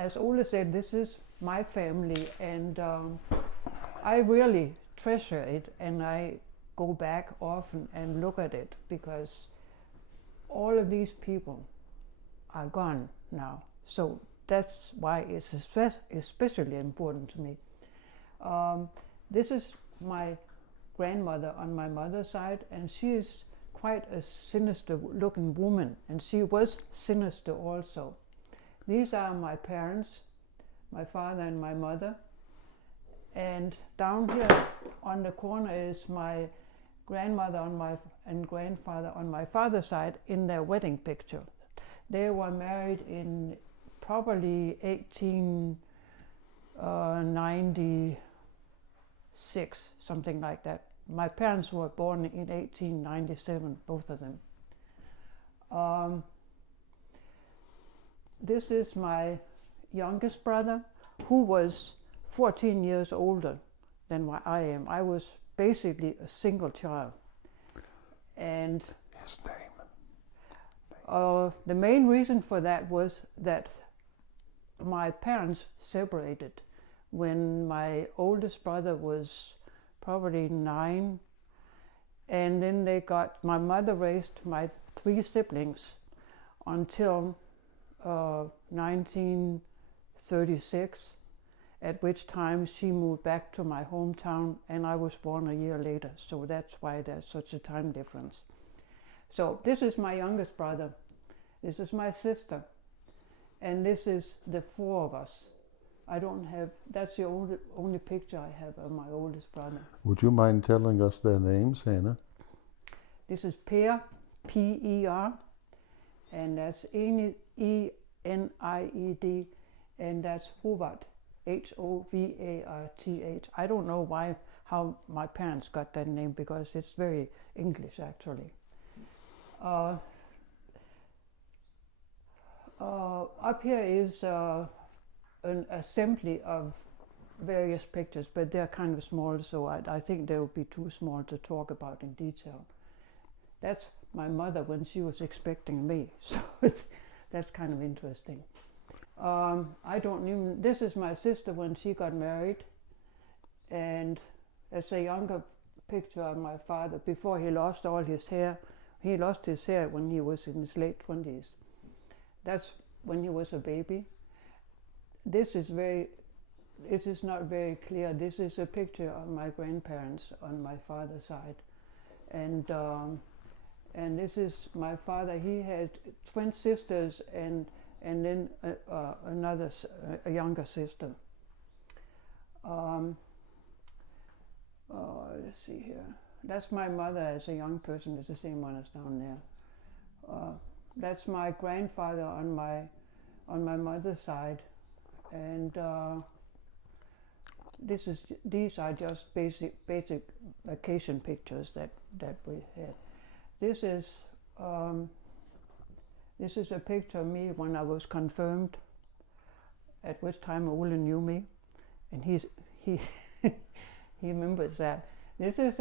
as Ole said, this is my family, and I really treasure it, and I go back often and look at it, because all of these people are gone now. So that's why it's especially important to me. This is my grandmother on my mother's side, and she is quite a sinister looking woman, and she was sinister also. These are my parents, my father and my mother, and down here on the corner is my grandmother and grandfather on my father's side in their wedding picture. They were married in probably 1896, something like that. My parents were born in 1897, both of them. This is my youngest brother, who was 14 years older than what I am. I was basically a single child. And his name? The main reason for that was that my parents separated when my oldest brother was probably 9, and then my mother raised my 3 siblings until 1936, at which time she moved back to my hometown, and I was born a year later, so that's why there's such a time difference. So this is my youngest brother, this is my sister, and this is the 4 of us. That's the only picture I have of my oldest brother. Would you mind telling us their names, Hannah? This is Per, P-E-R, and that's E-N-I-E-D, and that's Hovard, H-O-V-A-R-T-H. I don't know how my parents got that name, because it's very English actually. Up here is an assembly of various pictures, but they're kind of small, so I think they would be too small to talk about in detail. That's my mother when she was expecting me, so that's kind of interesting. This is my sister when she got married, and there's a younger picture of my father before he lost all his hair. He lost his hair when he was in his late 20s. That's when he was a baby. It is not very clear. This is a picture of my grandparents on my father's side, and this is my father. He had twin sisters and then a younger sister. Let's see here. That's my mother as a young person. It's the same one as down there. That's my grandfather on my mother's side, and these are just basic vacation pictures that we had. This is a picture of me when I was confirmed, at which time Ole knew me, and he remembers that. This is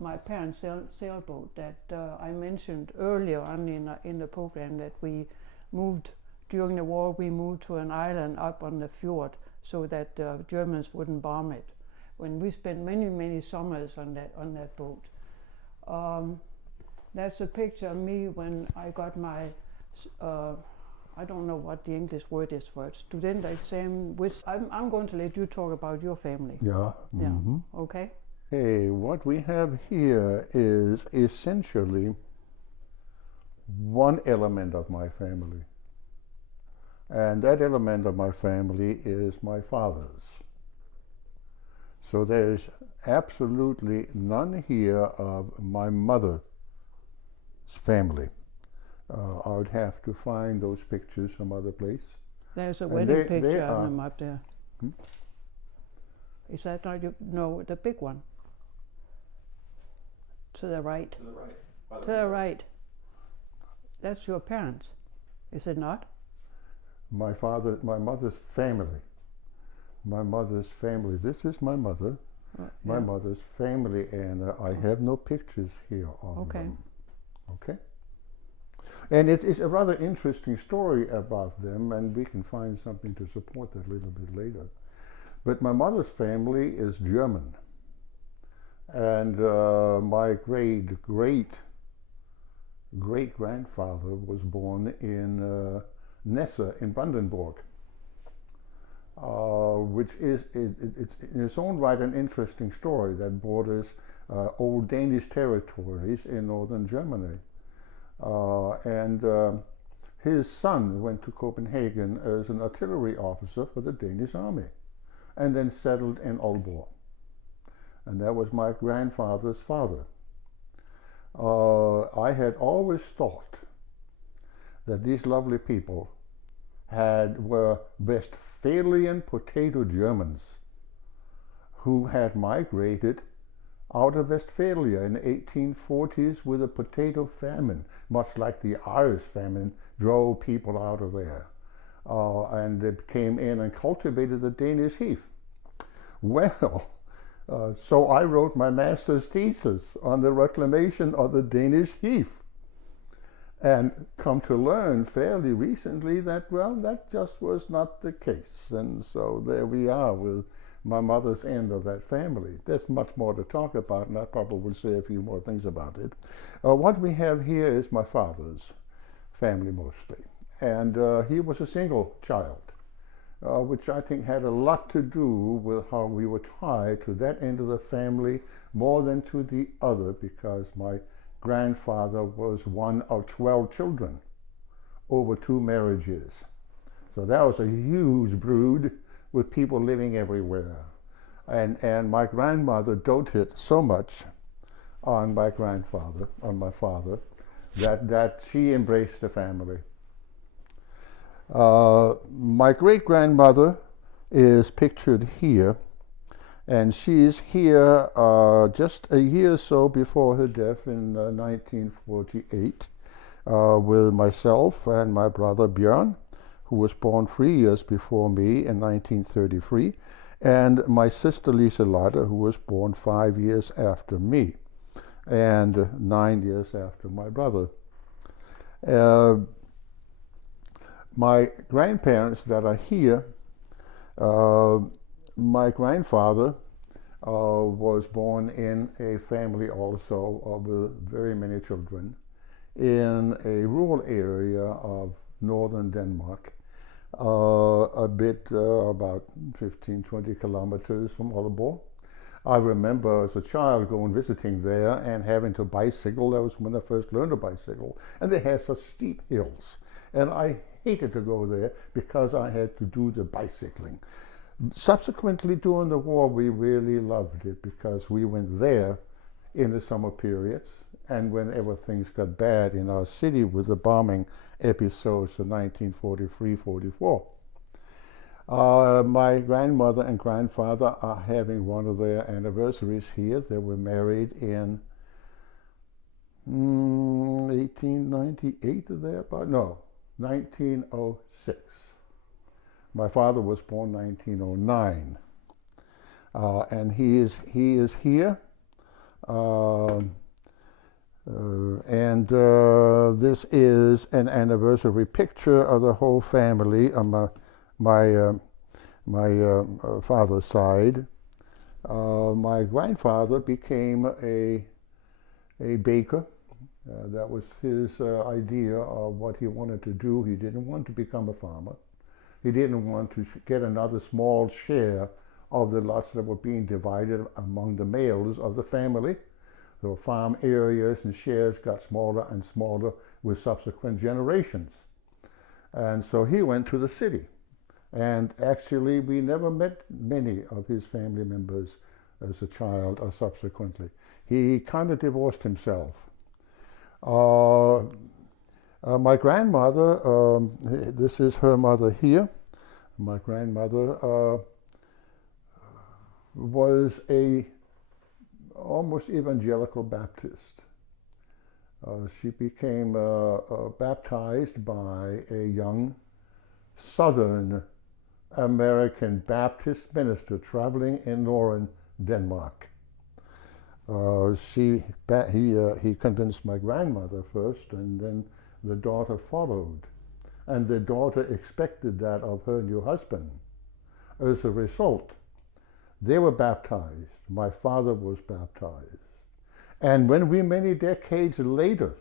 my parents' sailboat that I mentioned earlier on in the program, that we moved during the war. We moved to an island up on the fjord so that the Germans wouldn't bomb it. When we spent many summers on that boat. That's a picture of me when I got my I don't know what the English word is for it, student exam. Which I'm going to let you talk about your family. Yeah. Mm-hmm. Yeah. Okay. Hey, what we have here is essentially one element of my family. And that element of my family is my father's. So there's absolutely none here of my mother's family. I would have to find those pictures some other place. There's a wedding picture of them up there. Hmm? Is that not no, the big one? To the right. To the right. To the right. That's your parents, is it not? My mother's family. My mother's family. This is my mother. My mother's family, and I have no pictures here of them. Okay. And it's a rather interesting story about them, and we can find something to support that a little bit later. But my mother's family is German, and my great grandfather was born in Nesse in Brandenburg, which is it's in its own right an interesting story that borders old Danish territories in northern Germany. And his son went to Copenhagen as an artillery officer for the Danish army, and then settled in Aalborg. And that was my grandfather's father. I had always thought that these lovely people were Westphalian potato Germans who had migrated out of Westphalia in the 1840s with a potato famine, much like the Irish famine drove people out of there. And they came in and cultivated the Danish heath. Well, so I wrote my master's thesis on the reclamation of the Danish heath, and come to learn fairly recently that, well, that just was not the case. And so there we are with my mother's end of that family. There's much more to talk about, and I probably will say a few more things about it. What we have here is my father's family mostly, and he was a single child, which I think had a lot to do with how we were tied to that end of the family more than to the other, because my grandfather was one of 12 children over 2 marriages. So that was a huge brood with people living everywhere. And my grandmother doted so much on my grandfather, on my father, that she embraced the family. My great-grandmother is pictured here, and she's here just a year or so before her death in 1948 with myself and my brother Björn, who was born 3 years before me in 1933, and my sister Liselade, who was born 5 years after me and 9 years after my brother. My grandparents that are here, my grandfather was born in a family also with very many children in a rural area of northern Denmark, a bit about 15-20 kilometers from Aalborg. I remember as a child going visiting there and having to bicycle. That was when I first learned to bicycle, and they had such steep hills, and I hated to go there because I had to do the bicycling. Subsequently, during the war, we really loved it because we went there in the summer periods, and whenever things got bad in our city with the bombing episodes of 1943-44. My grandmother and grandfather are having one of their anniversaries here. They were married in 1898 or thereabout. No, 1906. My father was born 1909, and he is here, and this is an anniversary picture of the whole family on my father's side. My grandfather became a baker. That was his idea of what he wanted to do. He didn't want to become a farmer. He didn't want to get another small share of the lots that were being divided among the males of the family. The farm areas and shares got smaller and smaller with subsequent generations. And so he went to the city. And actually, we never met many of his family members as a child or subsequently. He kind of divorced himself. My grandmother, this is her mother here. My grandmother was a almost evangelical Baptist. She became baptized by a young Southern American Baptist minister traveling in northern Denmark. He convinced my grandmother first, and then the daughter followed, and the daughter expected that of her new husband. As a result, they were baptized. My father was baptized. And when we, many decades later,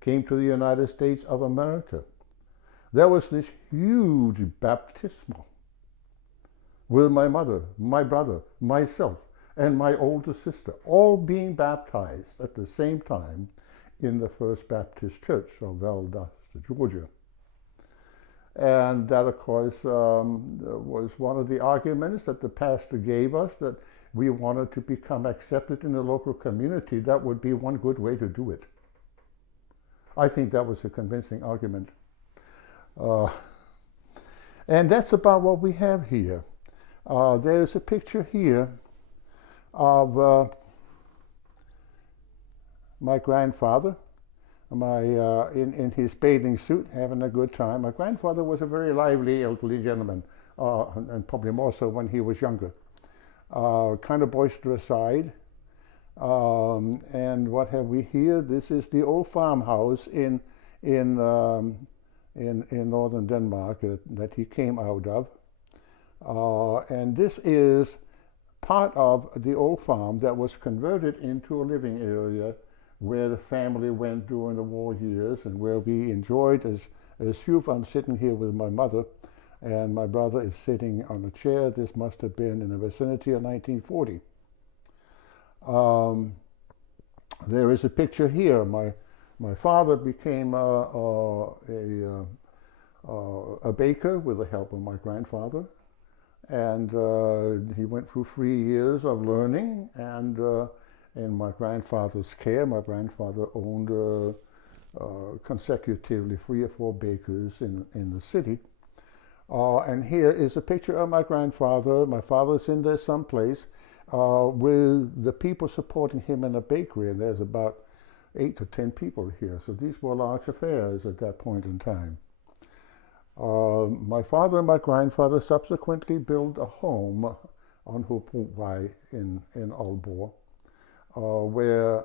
came to the United States of America, there was this huge baptismal with my mother, my brother, myself, and my older sister, all being baptized at the same time in the First Baptist Church of Valdosta, Georgia. And that, of course, was one of the arguments that the pastor gave us, that we wanted to become accepted in the local community. That would be one good way to do it. I think that was a convincing argument. And that's about what we have here. There's a picture here of my grandfather, in his bathing suit, having a good time. My grandfather was a very lively elderly gentleman, and probably more so when he was younger. Kind of boisterous side. And what have we here? This is the old farmhouse in northern Denmark that he came out of. And this is part of the old farm that was converted into a living area where the family went during the war years, and where we enjoyed, as youth. I'm sitting here with my mother, and my brother is sitting on a chair. This must have been in the vicinity of 1940. There is a picture here. My father became a baker with the help of my grandfather, and he went through 3 years of learning, and in my grandfather's care. My grandfather owned consecutively 3 or 4 bakers in the city. And here is a picture of my grandfather. My father's in there someplace with the people supporting him in a bakery, and there's about 8 to 10 people here. So these were large affairs at that point in time. My father and my grandfather subsequently built a home on Hopeway in Aalborg, where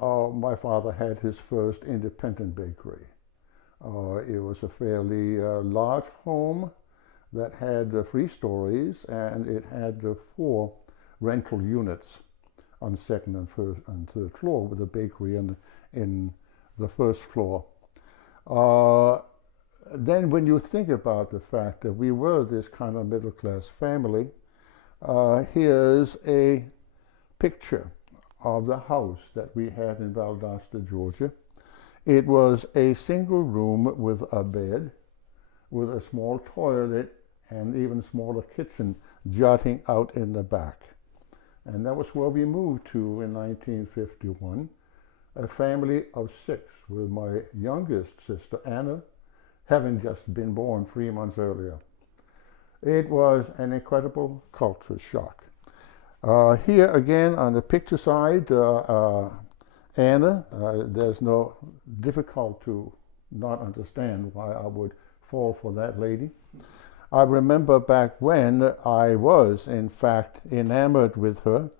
my father had his first independent bakery. It was a fairly large home that had 3 stories, and it had 4 rental units on the second and third floor, with a bakery in the first floor. Then when you think about the fact that we were this kind of middle-class family, here's a picture of the house that we had in Valdosta, Georgia. It was a single room with a bed, with a small toilet, and even smaller kitchen jutting out in the back. And that was where we moved to in 1951, a family of 6, with my youngest sister, Anna, having just been born 3 months earlier. It was an incredible culture shock. Here again on the picture side, Anna, there's no difficult to not understand why I would fall for that lady. I remember back when I was, in fact, enamored with her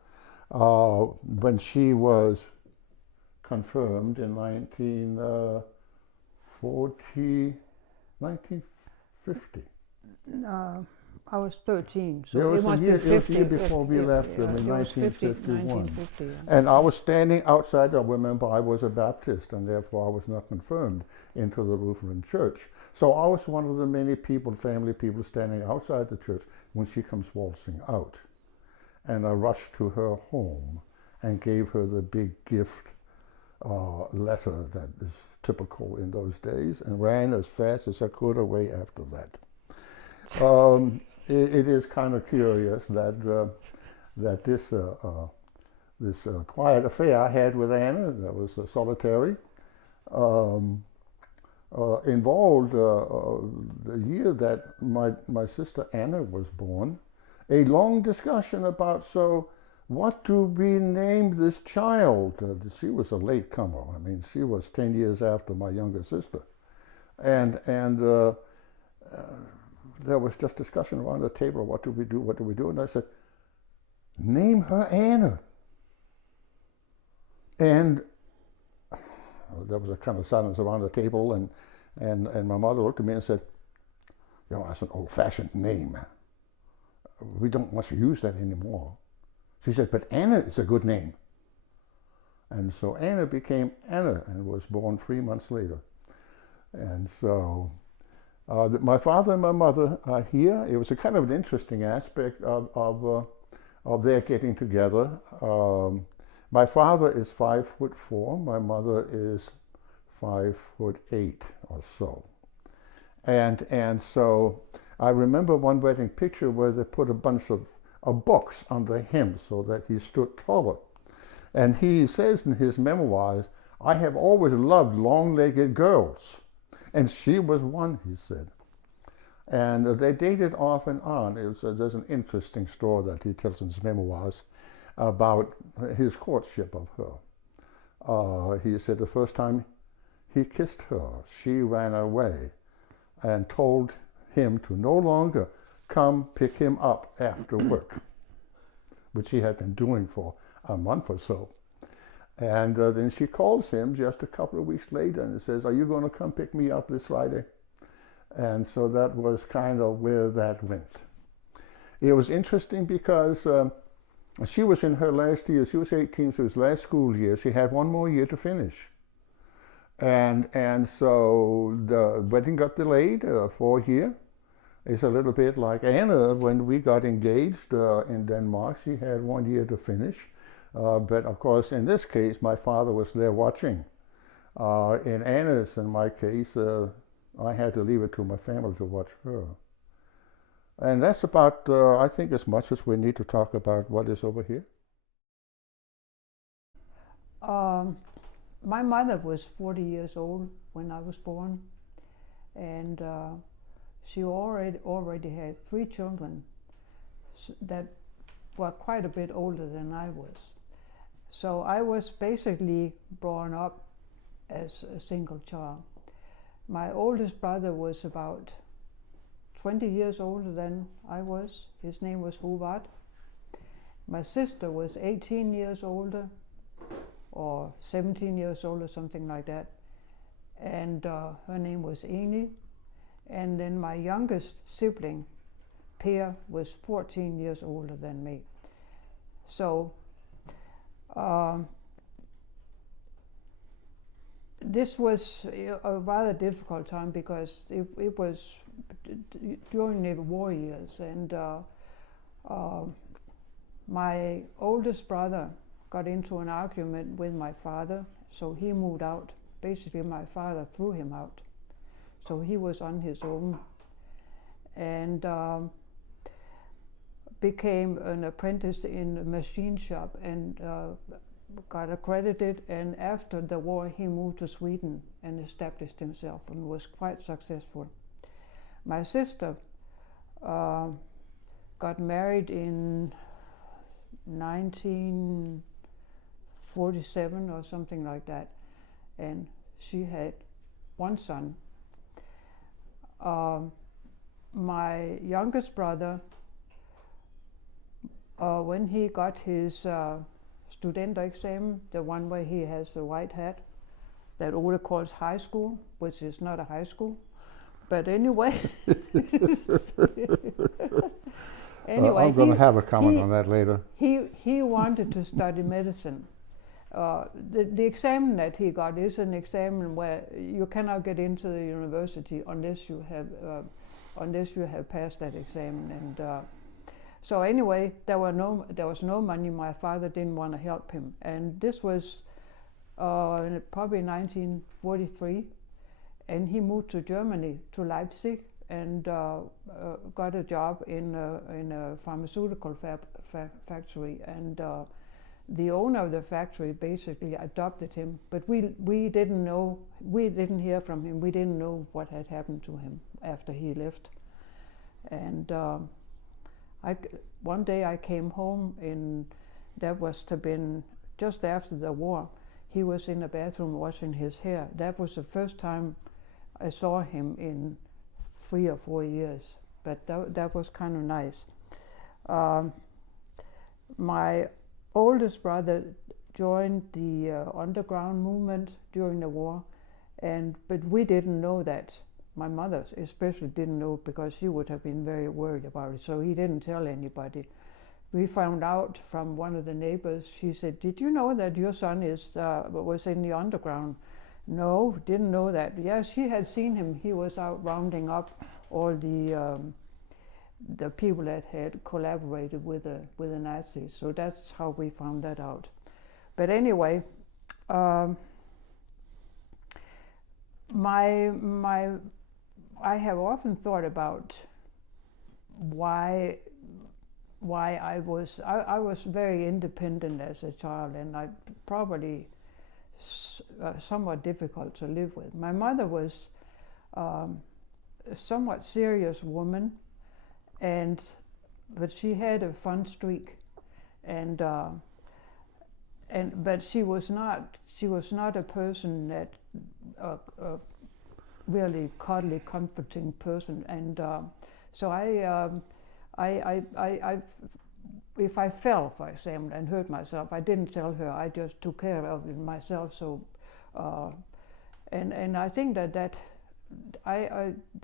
when she was confirmed in 1950. I was 13, so it was must a year, be 50. it was a year before we left in it was 1951. 1950, yeah. And I was standing outside. I remember I was a Baptist, and therefore I was not confirmed into the Lutheran church. So I was one of the many people, family people, standing outside the church when she comes waltzing out. And I rushed to her home and gave her the big gift letter that is typical in those days, and ran as fast as I could away after that. It is kind of curious that this quiet affair I had with Anna, that was solitary, involved the year that my sister Anna was born, a long discussion about, so what do we name this child? She was a late comer. I mean, she was 10 years after my younger sister, and there was just discussion around the table. What do we do? What do we do? And I said, name her Anna. And There was a kind of silence around the table, and my mother looked at me and said, you know, that's an old-fashioned name. We don't much use that anymore. She said, but Anna is a good name. And so Anna became Anna and was born 3 months later. And so my father and my mother are here. It was a kind of an interesting aspect of their getting together. My father is 5'4". My mother is 5'8" or so. And so I remember one wedding picture where they put a bunch of books under him so that he stood taller. And he says in his memoirs, I have always loved long-legged girls. And she was one, he said. And they dated off and on. There's an interesting story that he tells in his memoirs about his courtship of her. He said the first time he kissed her, she ran away and told him to no longer come pick him up after work, which he had been doing for a month or so. And then she calls him just a couple of weeks later and says, are you going to come pick me up this Friday? And so that was kind of where that went. It was interesting because she was in her last year. She was 18, so it was last school year. She had one more year to finish. And so the wedding got delayed for a year. It's a little bit like Anna when we got engaged in Denmark. She had 1 year to finish. But of course, in this case, my father was there watching. In Anna's, in my case, I had to leave it to my family to watch her. And that's about, I think, as much as we need to talk about what is over here. My mother was 40 years old when I was born, and she already had 3 children that were quite a bit older than I was. So I was basically brought up as a single child. My oldest brother was about 20 years older than I was. His name was Hubert. My sister was 18 years older, or 17 years older, something like that. And her name was Eni. And then my youngest sibling, Per, was 14 years older than me. So this was a rather difficult time because it was during the war years, and my oldest brother got into an argument with my father, so he moved out. Basically, my father threw him out, so he was on his own, and became an apprentice in a machine shop, and got accredited, and after the war he moved to Sweden and established himself and was quite successful. My sister got married in 1947 or something like that, and she had 1 son. My youngest brother, when he got his studentereksamen, the one where he has the white hat, that Ole calls high school, which is not a high school, but anyway. Anyway, I'm going to have a comment on that later. He wanted to study medicine. The exam that he got is an exam where you cannot get into the university unless you have passed that exam. And so anyway, there was no money. My father didn't want to help him, and this was probably 1943, and he moved to Germany, to Leipzig, and got a job in a pharmaceutical factory, and the owner of the factory basically adopted him, but we didn't hear from him. We didn't know what had happened to him after he left. And one day I came home, and that was to been just after the war. He was in the bathroom washing his hair. That was the first time I saw him in 3 or 4 years, but that was kind of nice. My oldest brother joined the underground movement during the war, but we didn't know that. My mother especially didn't know, because she would have been very worried about it, so he didn't tell anybody. We found out from one of the neighbors. She said, "Did you know that your son was in the underground?" No, didn't know that. Yeah, she had seen him. He was out rounding up all the people that had collaborated with the Nazis. So that's how we found that out. But anyway, I have often thought about why I was very independent as a child, and I probably somewhat difficult to live with. My mother was a somewhat serious woman, but she had a fun streak, but she was not a person that really cuddly, comforting person, and so if I fell, for example, and hurt myself, I didn't tell her. I just took care of it myself. So, and I think that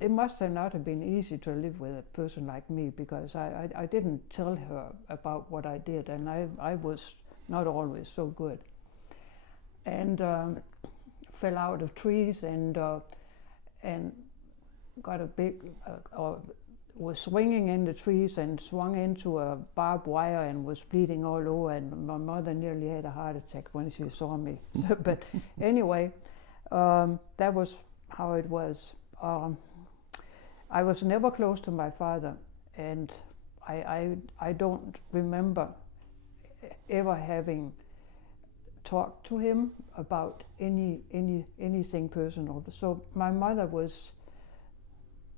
it must have not have been easy to live with a person like me, because I didn't tell her about what I did, and I was not always so good, and fell out of trees and got a big was swinging in the trees and swung into a barbed wire and was bleeding all over, and my mother nearly had a heart attack when she saw me. But anyway, that was how it was. I was never close to my father, and I don't remember ever having talked to him about anything personal. So my mother was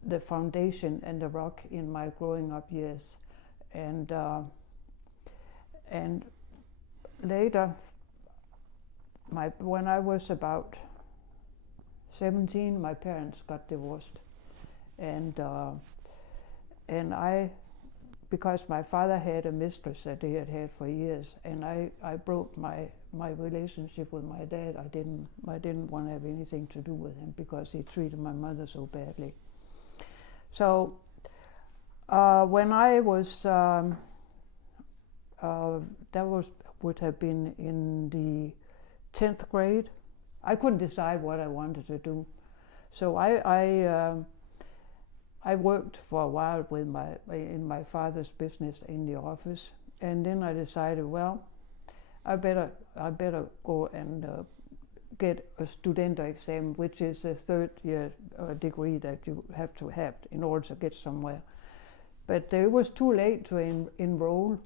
the foundation and the rock in my growing up years, and later, when I was about 17, my parents got divorced, and because my father had a mistress that he had had for years, and I broke my relationship with my dad. I didn't want to have anything to do with him because he treated my mother so badly. So when I was, would have been in the 10th grade, I couldn't decide what I wanted to do. So I worked for a while in my father's business in the office, and then I decided, well, I better go and get a student exam, which is a third year degree that you have to have in order to get somewhere. But it was too late to enroll,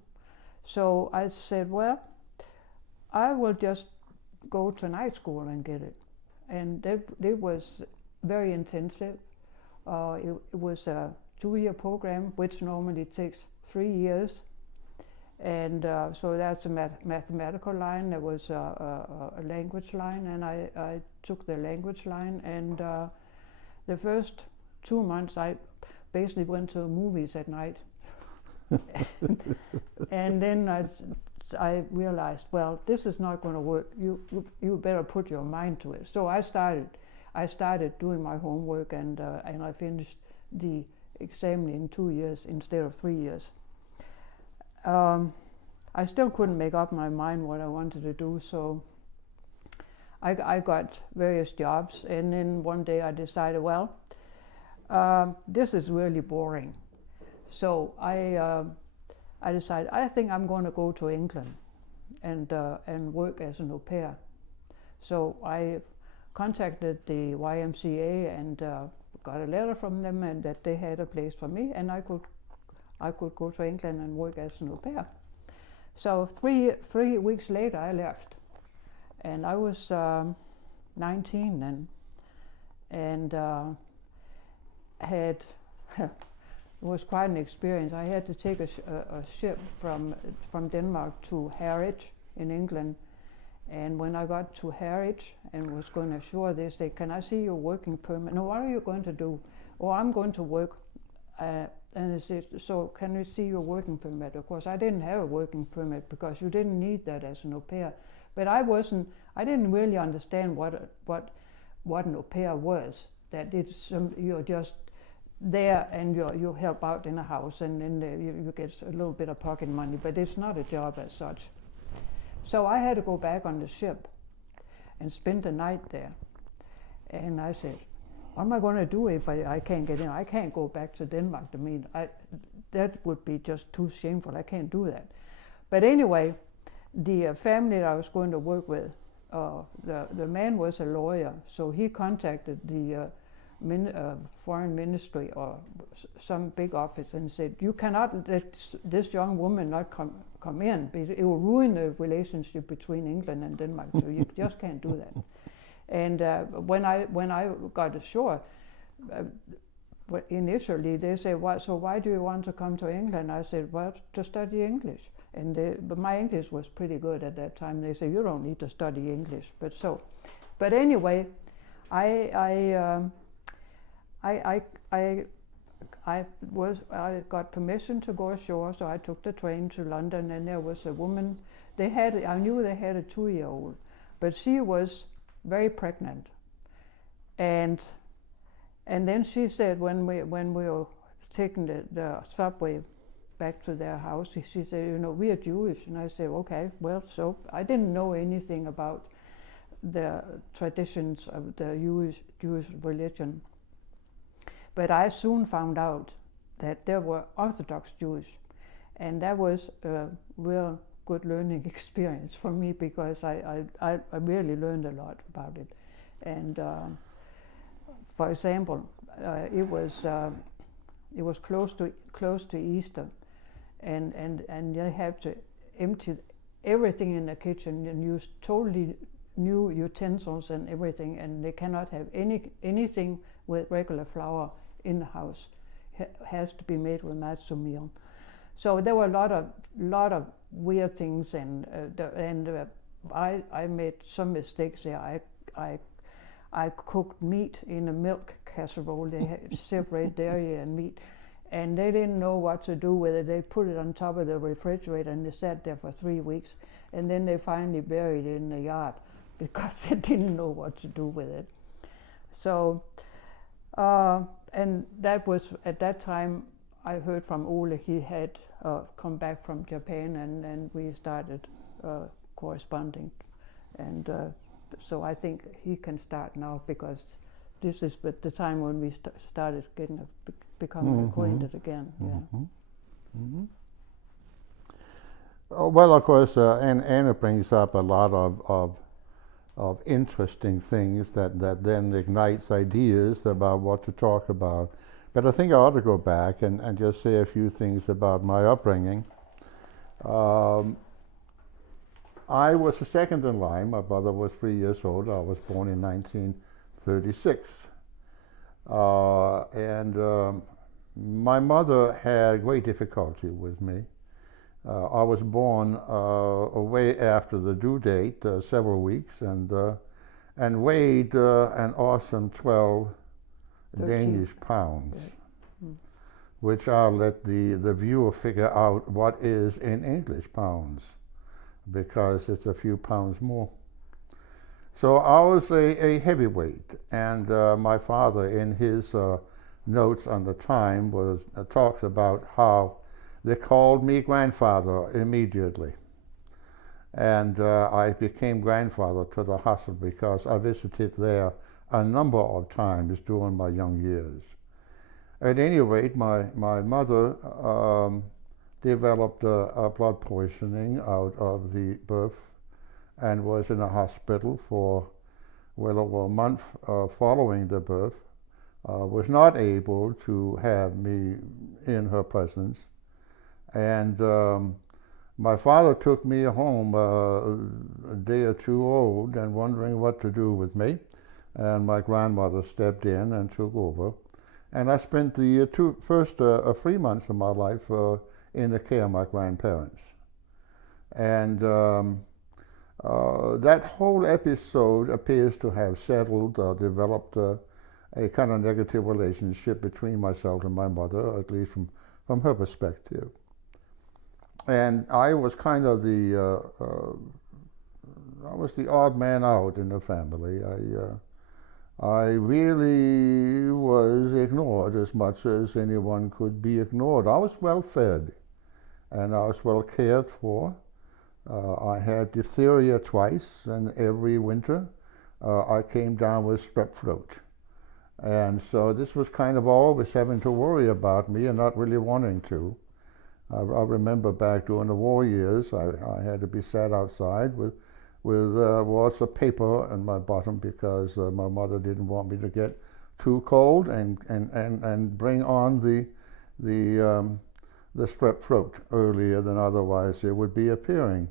so I said, well, I will just go to night school and get it. And it was very intensive. It was a 2-year program, which normally takes 3 years. And so that's a mathematical line. There was a language line, and I took the language line. And the first 2 months, I basically went to movies at night. And then I realized, well, this is not going to work. You better put your mind to it. So I started doing my homework, and I finished the exam in 2 years instead of 3 years. I still couldn't make up my mind what I wanted to do, so I got various jobs, and then one day I decided, well, this is really boring. So I decided, I think I'm going to go to England and work as an au pair. So I contacted the YMCA and got a letter from them, and that they had a place for me, and I could go to England and work as an au pair. So three weeks later, I left, and I was 19 then, and it was quite an experience. I had to take a ship from Denmark to Harwich in England, and when I got to Harwich and was going ashore, they said, "Can I see your working permit?" "No, what are you going to do?" "Oh, I'm going to work." And they said, "So can we see your working permit?" Of course, I didn't have a working permit because you didn't need that as an au pair. But I didn't really understand what an au pair was. That you're just there and you help out in a house, and then you get a little bit of pocket money, but it's not a job as such. So I had to go back on the ship and spend the night there. And I said, what am I going to do if I can't get in? I can't go back to Denmark. I mean, that would be just too shameful. I can't do that. But anyway, the family that I was going to work with, the man was a lawyer, so he contacted the foreign ministry or some big office and said, you cannot let this young woman not come in. It will ruin the relationship between England and Denmark, so you just can't do that. And when I got ashore, initially they said, so why do you want to come to England? I said, well, to study English. But my English was pretty good at that time. They said, you don't need to study English. But anyway, I got permission to go ashore, so I took the train to London, and there was a woman. I knew they had a 2-year-old, but she was very pregnant, and then she said when we were taking the subway back to their house, she said, we are Jewish, and I said, okay, well, so I didn't know anything about the traditions of the Jewish religion, but I soon found out that there were Orthodox Jews, and that was a real good learning experience for me, because I really learned a lot about it. And for example, it was close to Easter, and you have to empty everything in the kitchen and use totally new utensils and everything, and they cannot have anything with regular flour in the house. Has to be made with matzo meal. So there were a lot of weird things, and I made some mistakes there. I cooked meat in a milk casserole. They separate dairy and meat, and they didn't know what to do with it. They put it on top of the refrigerator, and they sat there for 3 weeks, and then they finally buried it in the yard because they didn't know what to do with it. So, and that was at that time. I heard from Ole. He had come back from Japan, and we started corresponding, and so I think he can start now, because this is the time when we started becoming acquainted again. Yeah. Oh, well, of course, Anna brings up a lot of interesting things that then ignites ideas about what to talk about. But I think I ought to go back and just say a few things about my upbringing. I was the second in line. My brother was 3 years old. I was born in 1936. My mother had great difficulty with me. I was born away after the due date, several weeks, and weighed an awesome 12 Danish pounds, which I'll let the viewer figure out what is in English pounds, because it's a few pounds more. So I was a heavyweight, and my father, in his notes on the time, talks about how they called me grandfather immediately. And I became grandfather to the hospital because I visited there a number of times during my young years. At any rate, my mother developed a blood poisoning out of the birth, and was in a hospital for well over a month following the birth. Was not able to have me in her presence, and my father took me home a day or two old and wondering what to do with me, and my grandmother stepped in and took over, and I spent the first 3 months of my life in the care of my grandparents. And that whole episode appears to have settled, developed a kind of negative relationship between myself and my mother, at least from her perspective. And I was kind of I was the odd man out in the family. I really was ignored as much as anyone could be ignored. I was well fed and I was well cared for. I had diphtheria twice, and every winter I came down with strep throat. And so this was kind of always having to worry about me and not really wanting to. I remember back during the war years, I had to be sat outside with wads of paper on my bottom because my mother didn't want me to get too cold and bring on the strep throat earlier than otherwise it would be appearing.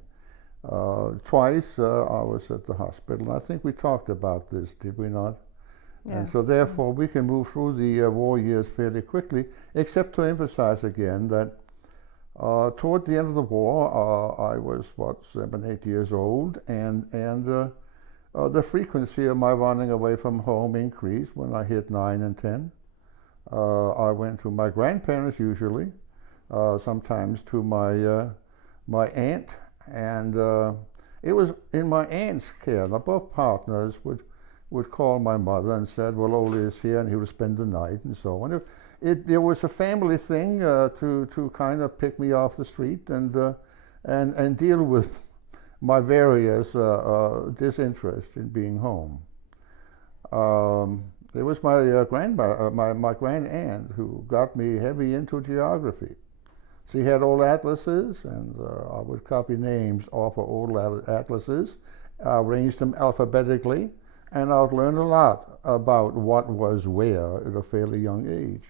Twice I was at the hospital. I think we talked about this, did we not? Yeah. And so therefore we can move through the war years fairly quickly, except to emphasize again that toward the end of the war, I was, 7, 8 years old, and the frequency of my running away from home increased when I hit 9 and 10. I went to my grandparents usually, sometimes to my aunt, and it was in my aunt's care. Now both partners would call my mother and said, well, Ole is here, and he would spend the night, and so on. There was a family thing to kind of pick me off the street and deal with my various disinterest in being home. There was my my grand aunt who got me heavy into geography. She had old atlases, and I would copy names off of old atlases, arrange them alphabetically, and I would learn a lot about what was where at a fairly young age.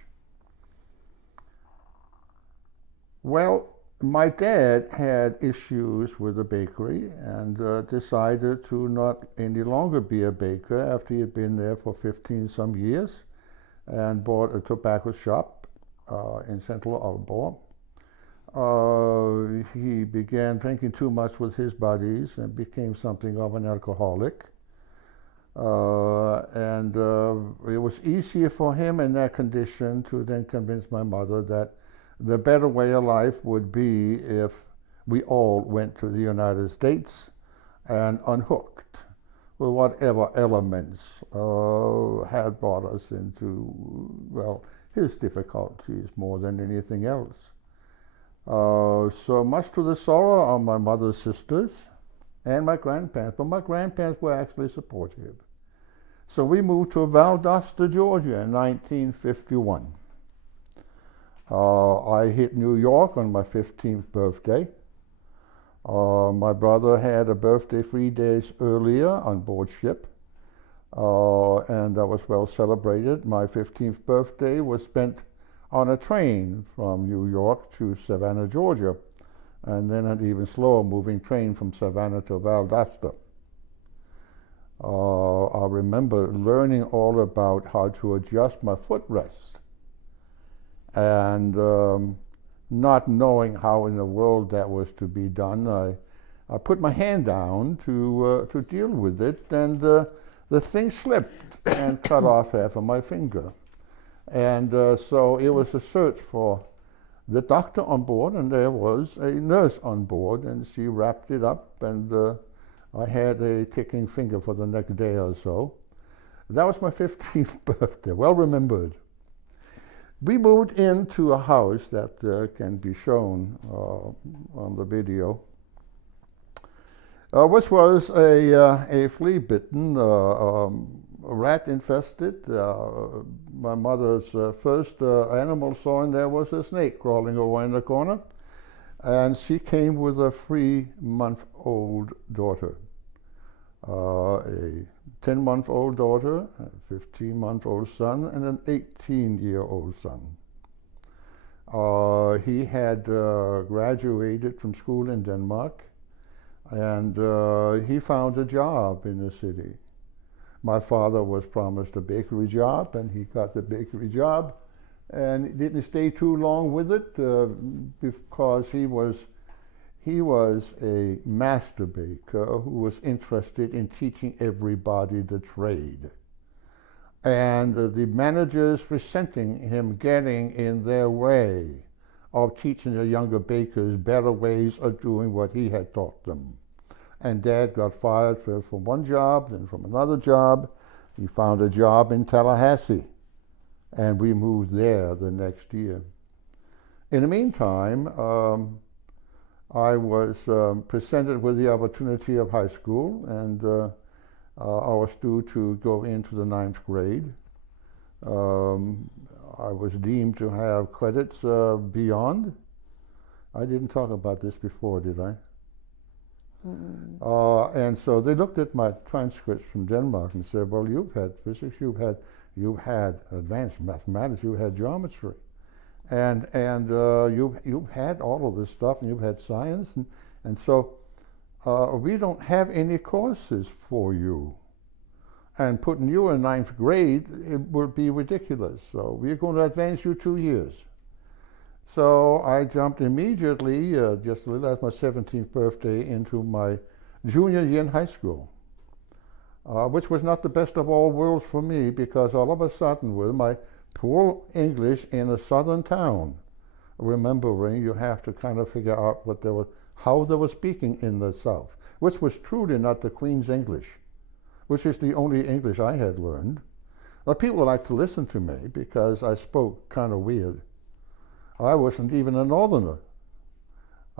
Well, my dad had issues with the bakery and decided to not any longer be a baker after he had been there for 15 some years and bought a tobacco shop in Central Aalborg. He began drinking too much with his buddies and became something of an alcoholic. And it was easier for him in that condition to then convince my mother that the better way of life would be if we all went to the United States and unhooked with whatever elements had brought us into, well, his difficulties more than anything else. So much to the sorrow of my mother's sisters and my grandparents, but my grandparents were actually supportive. So we moved to Valdosta, Georgia in 1951. I hit New York on my 15th birthday. My brother had a birthday 3 days earlier on board ship, and that was well celebrated. My 15th birthday was spent on a train from New York to Savannah, Georgia, and then an even slower moving train from Savannah to Valdosta. I remember learning all about how to adjust my footrest and not knowing how in the world that was to be done. I put my hand down to deal with it, and the thing slipped and cut off half of my finger. And so it was a search for the doctor on board, and there was a nurse on board, and she wrapped it up, and I had a ticking finger for the next day or so. That was my 15th birthday, well remembered. We moved into a house that can be shown on the video, which was a flea-bitten, rat-infested. My mother's first animal saw in there was a snake crawling away in the corner, and she came with a 3-month-old daughter, a 10-month-old daughter, a 15-month-old son, and an 18-year-old son. He had graduated from school in Denmark, and he found a job in the city. My father was promised a bakery job, and he got the bakery job, and didn't stay too long with it because he was a master baker who was interested in teaching everybody the trade. And the managers resenting him getting in their way of teaching the younger bakers better ways of doing what he had taught them. And Dad got fired from one job, then from another job. He found a job in Tallahassee, and we moved there the next year. In the meantime, I was presented with the opportunity of high school, and I was due to go into the 9th grade. I was deemed to have credits beyond. I didn't talk about this before, did I? And so they looked at my transcripts from Denmark and said, well, you've had physics, you've had advanced mathematics, you've had geometry, and you've had all of this stuff, and you've had science, and so we don't have any courses for you. And putting you in 9th grade, it would be ridiculous. So we're going to advance you 2 years. So I jumped immediately, just a little after my 17th birthday, into my junior year in high school, which was not the best of all worlds for me, because all of a sudden, with my poor English in a southern town, remembering you have to kind of figure out how they were speaking in the South, which was truly not the Queen's English, which is the only English I had learned. Now, people liked to listen to me because I spoke kind of weird. I wasn't even a northerner.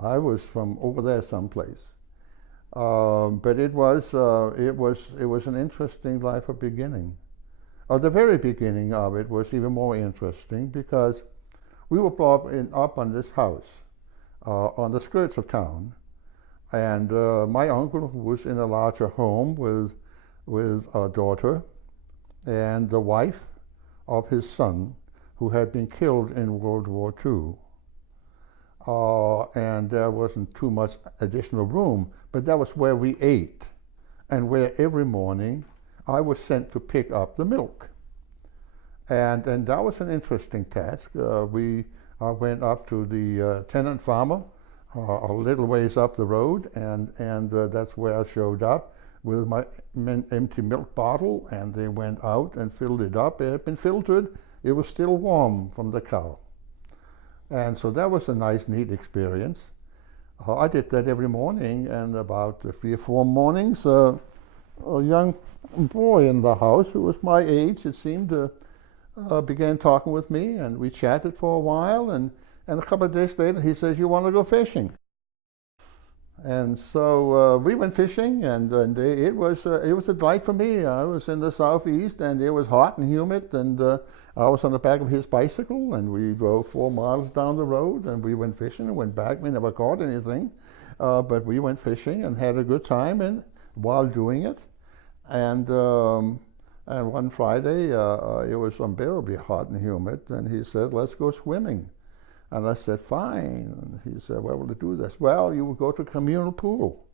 I was from over there someplace. But it was an interesting life of beginning. The very beginning of it was even more interesting because we were brought up on this house on the skirts of town, and my uncle was in a larger home with a daughter and the wife of his son, who had been killed in World War II. And there wasn't too much additional room, but that was where we ate, and where every morning I was sent to pick up the milk. And that was an interesting task. I went up to the tenant farmer a little ways up the road, and that's where I showed up with my empty milk bottle, and they went out and filled it up. It had been filtered. It was still warm from the cow. And so that was a nice, neat experience. I did that every morning, and about 3 or 4 mornings, a young boy in the house who was my age, it seemed, began talking with me, and we chatted for a while, and a couple of days later he says, "You want to go fishing?" And so we went fishing, and it was a delight for me. I was in the southeast, and it was hot and humid, and I was on the back of his bicycle, and we drove 4 miles down the road, and we went fishing and went back. We never caught anything, but we went fishing and had a good time while doing it. And one Friday, it was unbearably hot and humid, and he said, "Let's go swimming." And I said, "Fine." And he said, "Where will I do this?" "Well, you will go to a communal pool."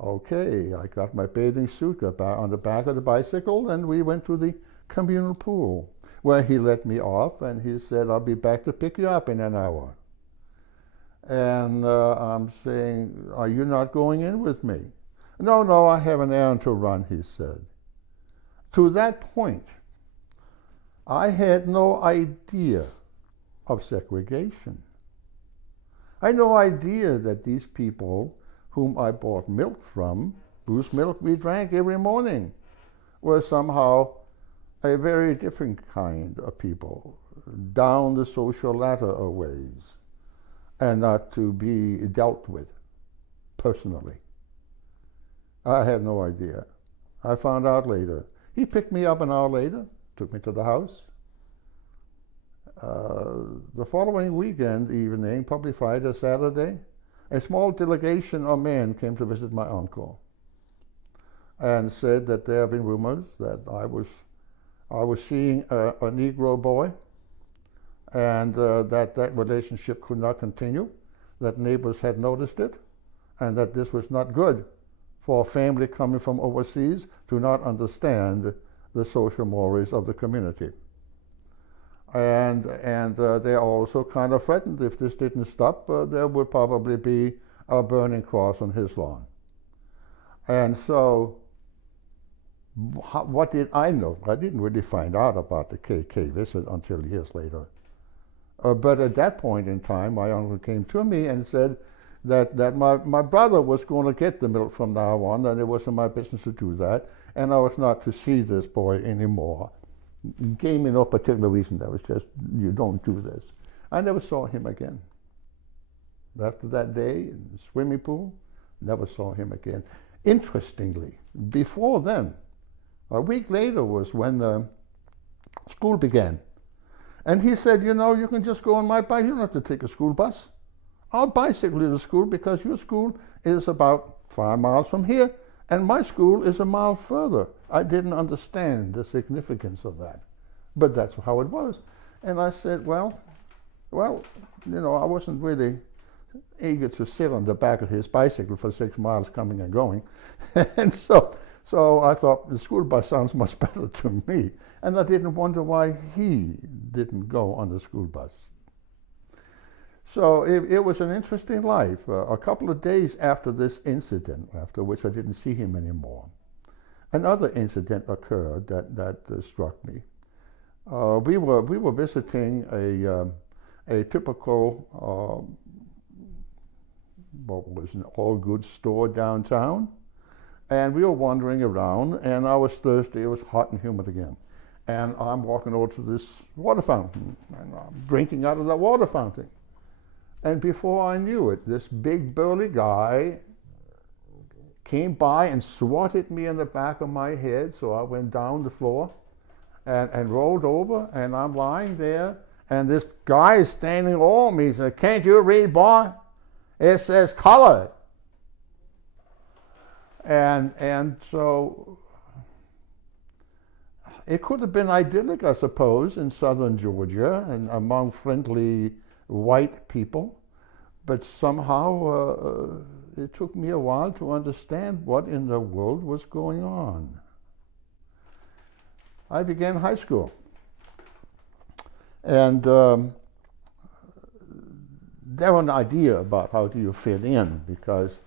Okay, I got my bathing suit, got back on the back of the bicycle, and we went to the communal pool, where he let me off, and he said, "I'll be back to pick you up in an hour." And I'm saying, "Are you not going in with me?" No, I have an errand to run," he said. To that point, I had no idea of segregation. I had no idea that these people whom I bought milk from, whose milk we drank every morning, were somehow a very different kind of people, down the social ladder of ways, and not to be dealt with personally. I had no idea. I found out later. He picked me up an hour later, took me to the house. The following weekend evening, probably Friday or Saturday, a small delegation of men came to visit my uncle and said that there have been rumors that I was seeing a Negro boy, and that relationship could not continue, that neighbors had noticed it, and that this was not good for a family coming from overseas to not understand the social mores of the community. And they also kind of threatened if this didn't stop, there would probably be a burning cross on his lawn. And so, what did I know? I didn't really find out about the KK visit until years later. But at that point in time, my uncle came to me and said, that my brother was going to get the milk from now on, and it wasn't my business to do that, and I was not to see this boy anymore. He gave me no particular reason. That was just, you don't do this. I never saw him again. After that day in the swimming pool, never saw him again. Interestingly, before then, a week later was when school began. And he said, you know, you can just go on my bike. You don't have to take a school bus. I'll bicycle you to school because your school is about 5 miles from here, and my school is a mile further. I didn't understand the significance of that, but that's how it was. And I said, well, you know, I wasn't really eager to sit on the back of his bicycle for 6 miles coming and going. And so I thought the school bus sounds much better to me. And I didn't wonder why he didn't go on the school bus. So it was an interesting life. A couple of days after this incident, after which I didn't see him anymore, another incident occurred that struck me. We were visiting a typical what was an all-goods store downtown, and we were wandering around, and I was thirsty. It was hot and humid again, and I'm walking over to this water fountain, and I'm drinking out of that water fountain. And before I knew it, this big burly guy came by and swatted me in the back of my head, so I went down the floor and rolled over, and I'm lying there, and this guy is standing over me. He said, "Can't you read, boy? It says colored." And so it could have been idyllic, I suppose, in southern Georgia and among friendly white people, but somehow it took me a while to understand what in the world was going on. I began high school, and there was an idea about how do you fit in, because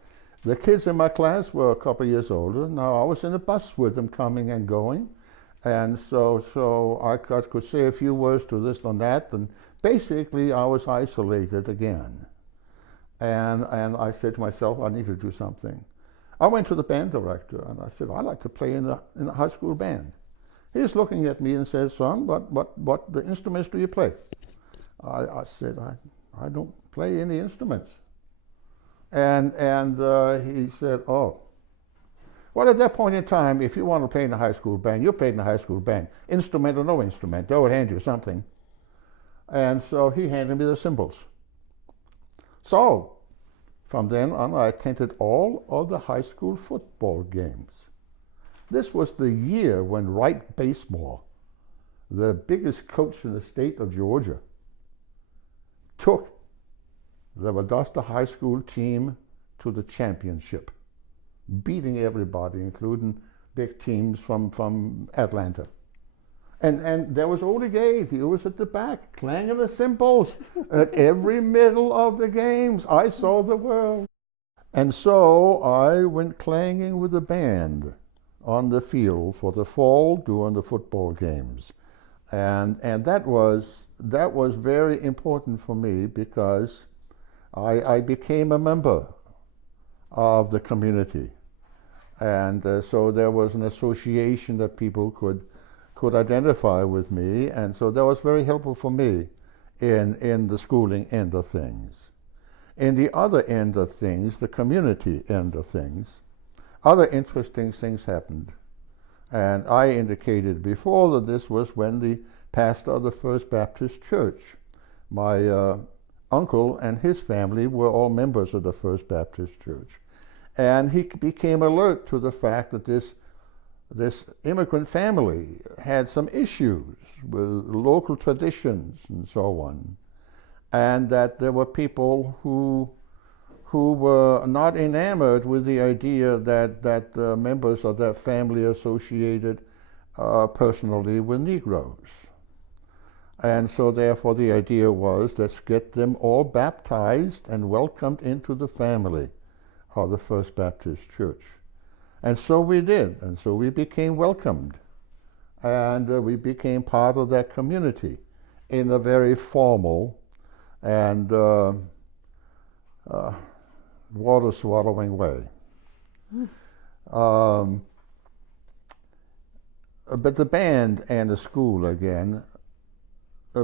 the kids in my class were a couple of years older. Now I was in a bus with them coming and going, and so I could say a few words to this and that, and basically I was isolated again. And I said to myself, I need to do something. I went to the band director and I said, I'd like to play in a high school band. He's looking at me and says, "Son, what the instruments do you play?" I said, I don't play any instruments. And he said, "Oh, well, at that point in time, if you want to play in a high school band, you played in a high school band, instrument or no instrument, they would hand you something." And so he handed me the cymbals. So from then on, I attended all of the high school football games. This was the year when Wright Basemore, the biggest coach in the state of Georgia, took the Valdosta High School team to the championship, beating everybody, including big teams from Atlanta. And there was Ole Gade. He was at the back, clanging the cymbals at every middle of the games. I saw the world. And so I went clanging with the band on the field for the fall during the football games. And that was very important for me, because I became a member of the community. And so there was an association that people could identify with me, and so that was very helpful for me in the schooling end of things. In the other end of things, the community end of things, other interesting things happened. And I indicated before that this was when the pastor of the First Baptist Church, my uncle and his family were all members of the First Baptist Church. And he became alert to the fact that this immigrant family had some issues with local traditions and so on, and that there were people who were not enamored with the idea that members of that family associated personally with Negroes. And so therefore the idea was, let's get them all baptized and welcomed into the family of the First Baptist Church. And so we did, and so we became welcomed, and we became part of that community in a very formal and water swallowing way. Um, but the band and the school again,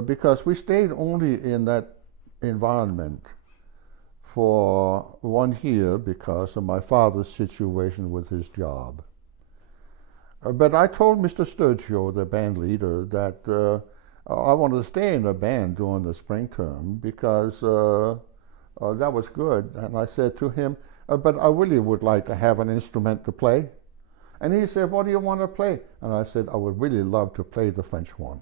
because we stayed only in that environment for 1 year because of my father's situation with his job. But I told Mr. Sturgio, the band leader, that I wanted to stay in the band during the spring term because that was good. And I said to him, but I really would like to have an instrument to play. And he said, what do you want to play? And I said, I would really love to play the French horn.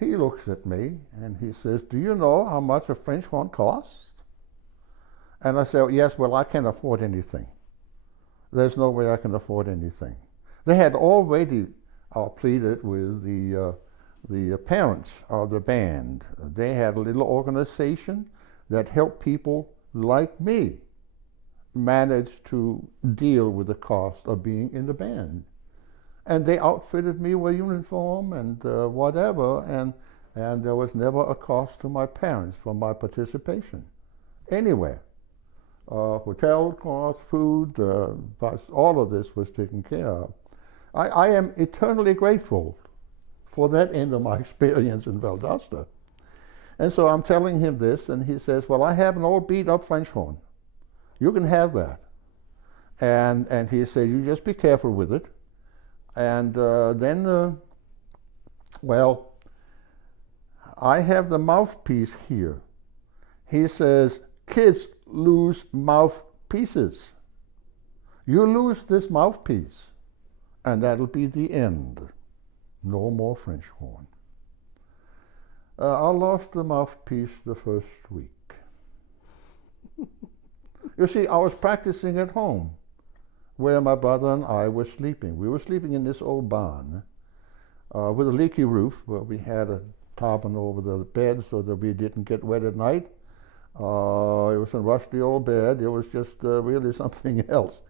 He looks at me and he says, do you know how much a French horn costs? And I said, yes, well, I can't afford anything. There's no way I can afford anything. They had already pleaded with the parents of the band. They had a little organization that helped people like me manage to deal with the cost of being in the band. And they outfitted me with uniform and whatever, and there was never a cost to my parents for my participation anywhere. Hotel costs, food, bus, all of this was taken care of. I am eternally grateful for that end of my experience in Valdosta. And so I'm telling him this, and he says, well, I have an old beat up French horn. You can have that. And he said, you just be careful with it. And then, well, I have the mouthpiece here. He says, kids lose mouthpieces. You lose this mouthpiece, and that'll be the end. No more French horn. I lost the mouthpiece the first week. You see, I was practicing at home, where my brother and I were sleeping. We were sleeping in this old barn with a leaky roof, where we had a tarpaulin over the bed so that we didn't get wet at night. It was a rusty old bed. It was just really something else.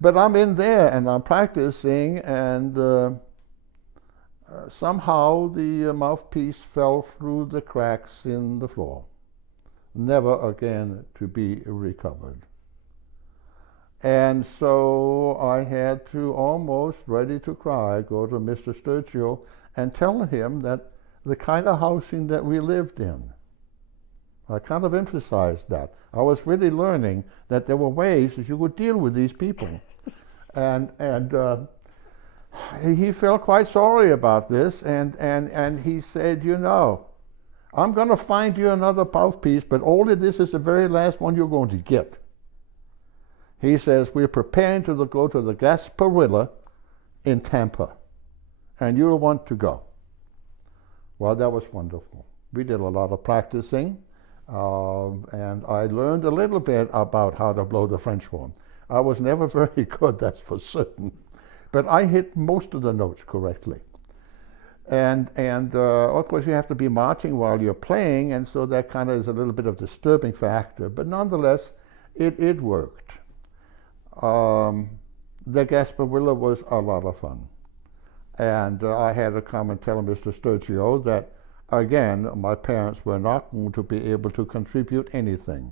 But I'm in there and I'm practicing, and somehow the mouthpiece fell through the cracks in the floor, never again to be recovered. And so I had to, almost ready to cry, go to Mr. Sturgio and tell him that the kind of housing that we lived in, I kind of emphasized that. I was really learning that there were ways that you could deal with these people. And he felt quite sorry about this, and he said, you know, I'm going to find you another mouthpiece, but only this is the very last one you're going to get. He says, we're preparing to go to the Gasparilla in Tampa, and you'll want to go. Well, that was wonderful. We did a lot of practicing, and I learned a little bit about how to blow the French horn. I was never very good, that's for certain, but I hit most of the notes correctly. And of course you have to be marching while you're playing, and so that kind of is a little bit of a disturbing factor, but nonetheless, it worked. The Gasparilla was a lot of fun. And I had to come and tell Mr. Sturgio that, again, my parents were not going to be able to contribute anything.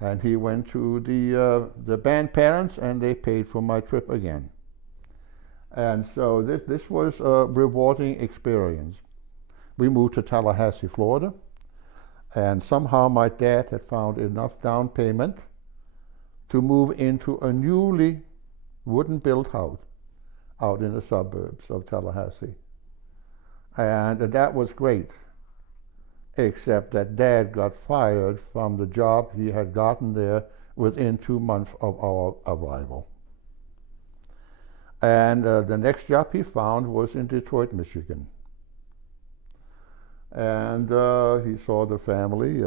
And he went to the band parents, and they paid for my trip again. And so this was a rewarding experience. We moved to Tallahassee, Florida, and somehow my dad had found enough down payment to move into a newly wooden-built house out in the suburbs of Tallahassee. And that was great, except that Dad got fired from the job he had gotten there within 2 months of our arrival. And the next job he found was in Detroit, Michigan. And he saw the family,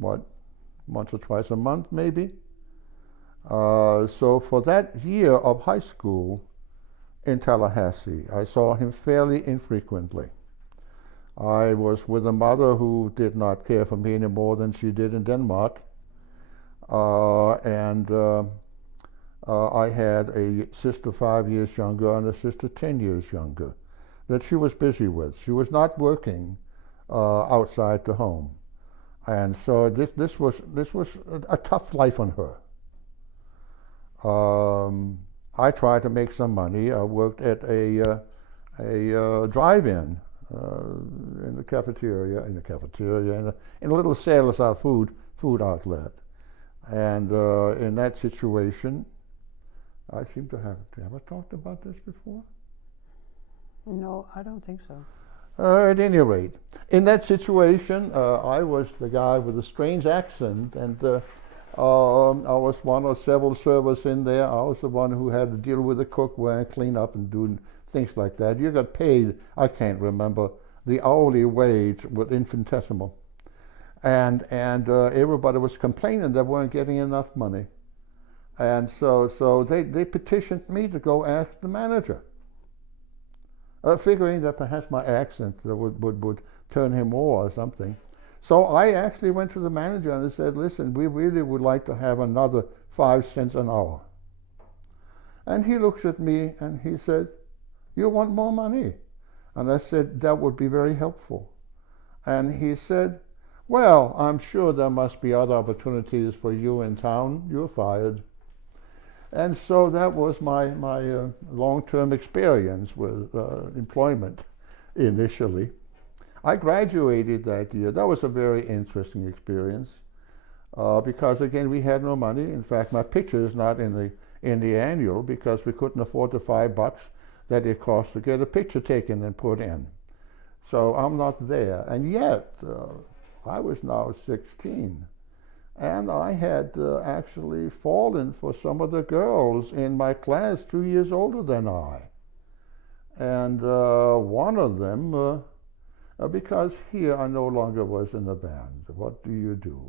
once or twice a month maybe. So for that year of high school in Tallahassee, I saw him fairly infrequently. I was with a mother who did not care for me any more than she did in Denmark. I had a sister 5 years younger and a sister 10 years younger that she was busy with. She was not working outside the home. And so this was a tough life on her. I tried to make some money. I worked at a drive-in in the cafeteria, in a little sales out food outlet. And in that situation, I seem to have ever talked about this before? No, I don't think so. At any rate, in that situation, I was the guy with a strange accent, and I was one of several servers in there. I was the one who had to deal with the cookware and clean up and do things like that. You got paid, I can't remember, the hourly wage was infinitesimal. And everybody was complaining they weren't getting enough money. And so they petitioned me to go ask the manager, figuring that perhaps my accent would turn him over or something. So I actually went to the manager and I said, listen, we really would like to have another 5 cents an hour. And he looks at me and he said, you want more money? And I said, that would be very helpful. And he said, well, I'm sure there must be other opportunities for you in town. You're fired. And so that was my long-term experience with employment initially. I graduated that year. That was a very interesting experience because, again, we had no money. In fact, my picture is not in the annual because we couldn't afford the $5 that it cost to get a picture taken and put in. So I'm not there. And yet, I was now 16. And I had actually fallen for some of the girls in my class 2 years older than I. And one of them, because here I no longer was in the band, what do you do?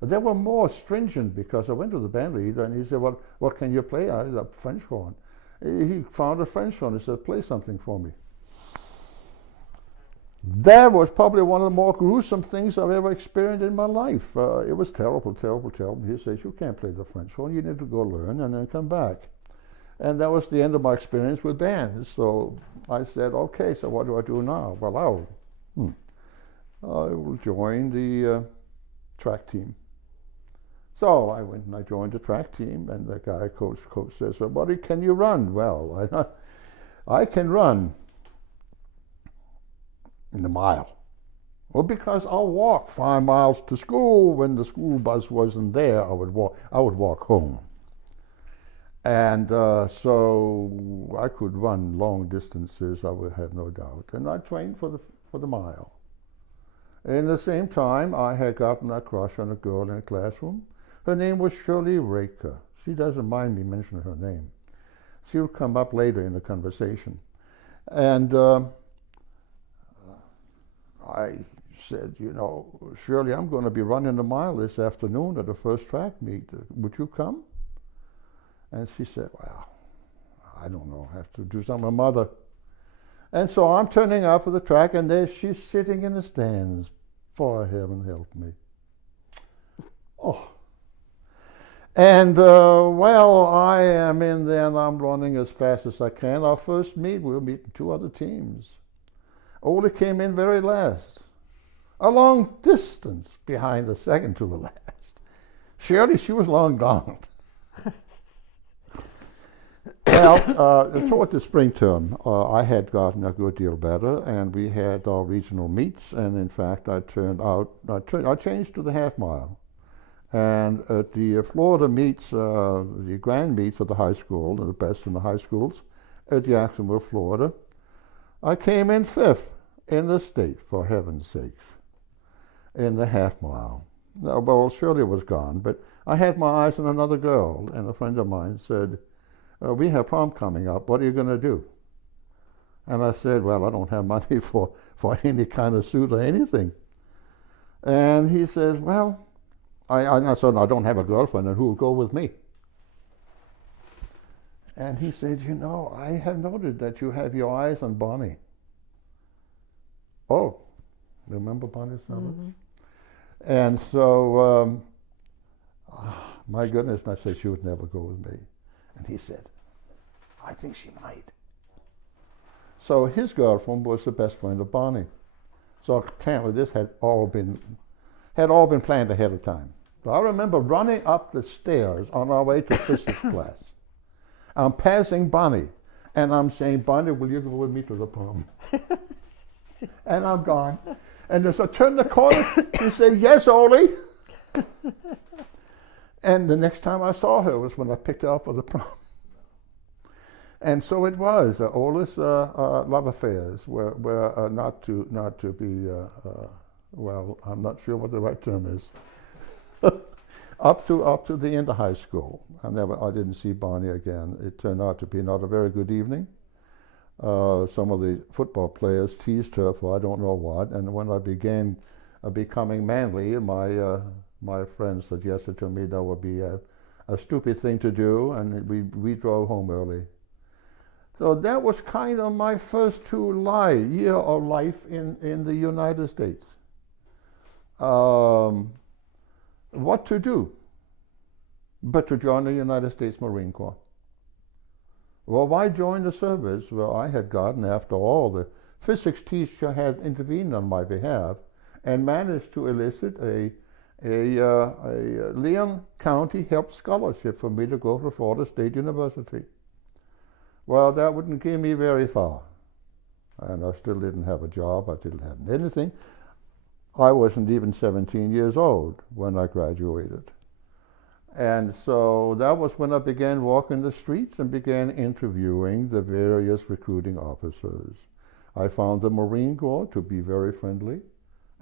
They were more stringent because I went to the band leader and he said, well, what can you play? I said, a French horn. He found a French horn. He said, play something for me. That was probably one of the more gruesome things I've ever experienced in my life. It was terrible, terrible, terrible. He says, you can't play the French horn. You need to go learn and then come back. And that was the end of my experience with bands. So I said, okay, so what do I do now? Well, I will join the track team. So I went and I joined the track team, and the guy, coach says, well, buddy, can you run? Well, I can run in a mile. Well, because I'll walk 5 miles to school. When the school bus wasn't there, I would walk home. And so I could run long distances, I would have no doubt. And I trained for the mile. In the same time, I had gotten a crush on a girl in a classroom. Her name was Shirley Raker. She doesn't mind me mentioning her name. She'll come up later in the conversation. And I said, you know, Shirley, I'm going to be running a mile this afternoon at the first track meet. Would you come? And she said, well, I don't know, I have to do something with my mother. And so I'm turning out for the track, and there she's sitting in the stands. For heaven help me. Oh. And well, I am in there and I'm running as fast as I can. Our first meet, we'll meet 2 other teams. Ole came in very last, a long distance behind the second to the last. Shirley, she was long gone. Well, toward the spring term, I had gotten a good deal better, and we had our regional meets. And in fact, I changed to the half mile. And at the Florida meets, the grand meets of the high school, the best in the high schools, at Jacksonville, Florida, I came in 5th in the state, for heaven's sakes, in the half mile. Now, well, Shirley was gone, but I had my eyes on another girl, and a friend of mine said, we have prom coming up, what are you going to do? And I said, well, I don't have money for any kind of suit or anything. And he says, well, I said, I don't have a girlfriend, and who will go with me? And he said, you know, I have noted that you have your eyes on Bonnie. Oh, remember Bonnie Summers? Mm-hmm. And so, my goodness, and I said, she would never go with me. And he said, I think she might. So his girlfriend was the best friend of Bonnie. So apparently this had all been had all been planned ahead of time. So I remember running up the stairs on our way to physics class. I'm passing Bonnie, and I'm saying, Bonnie, will you go with me to the prom? And I'm gone. And as I turned the corner, she said, yes, Ole. And the next time I saw her was when I picked her up for the prom. And so it was. Ole's love affairs were not to be, well, I'm not sure what the right term is. up to the end of high school. I didn't see Bonnie again. It turned out to be not a very good evening. Some of the football players teased her for I don't know what, and when I began becoming manly, my friends suggested to me that would be a stupid thing to do, and we drove home early. So that was kind of my first year of life in the United States. What to do but to join the United States Marine Corps? Well, why join the service? Well, I had gotten, after all, the physics teacher had intervened on my behalf and managed to elicit a Leon County help scholarship for me to go to Florida State University. Well, that wouldn't get me very far. And I still didn't have a job. I didn't have anything. I wasn't even 17 years old when I graduated. And so that was when I began walking the streets and began interviewing the various recruiting officers. I found the Marine Corps to be very friendly,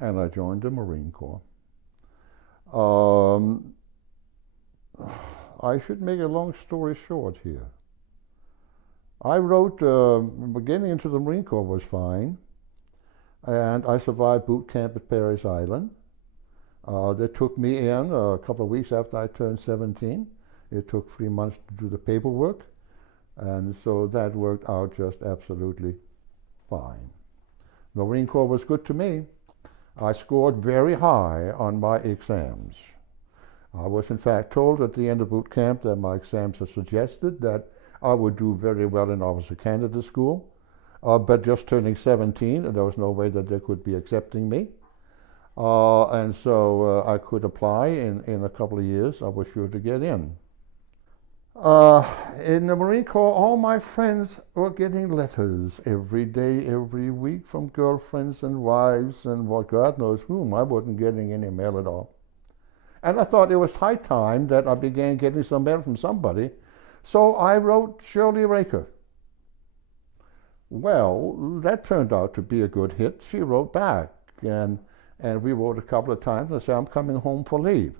and I joined the Marine Corps. I should make a long story short here. I wrote, getting into the Marine Corps was fine, and I survived boot camp at Parris Island. They took me in a couple of weeks after I turned 17. It took 3 months to do the paperwork, and so that worked out just absolutely fine. The Marine Corps was good to me. I scored very high on my exams. I was in fact told at the end of boot camp that my exams had suggested that I would do very well in Officer Candidate School, but just turning 17, there was no way that they could be accepting me. And so I could apply in a couple of years. I was sure to get in. In the Marine Corps, all my friends were getting letters every day, every week from girlfriends and wives and what God knows whom. I wasn't getting any mail at all. And I thought it was high time that I began getting some mail from somebody. So I wrote Shirley Raker. Well, that turned out to be a good hit. She wrote back, and we wrote a couple of times and said, I'm coming home for leave.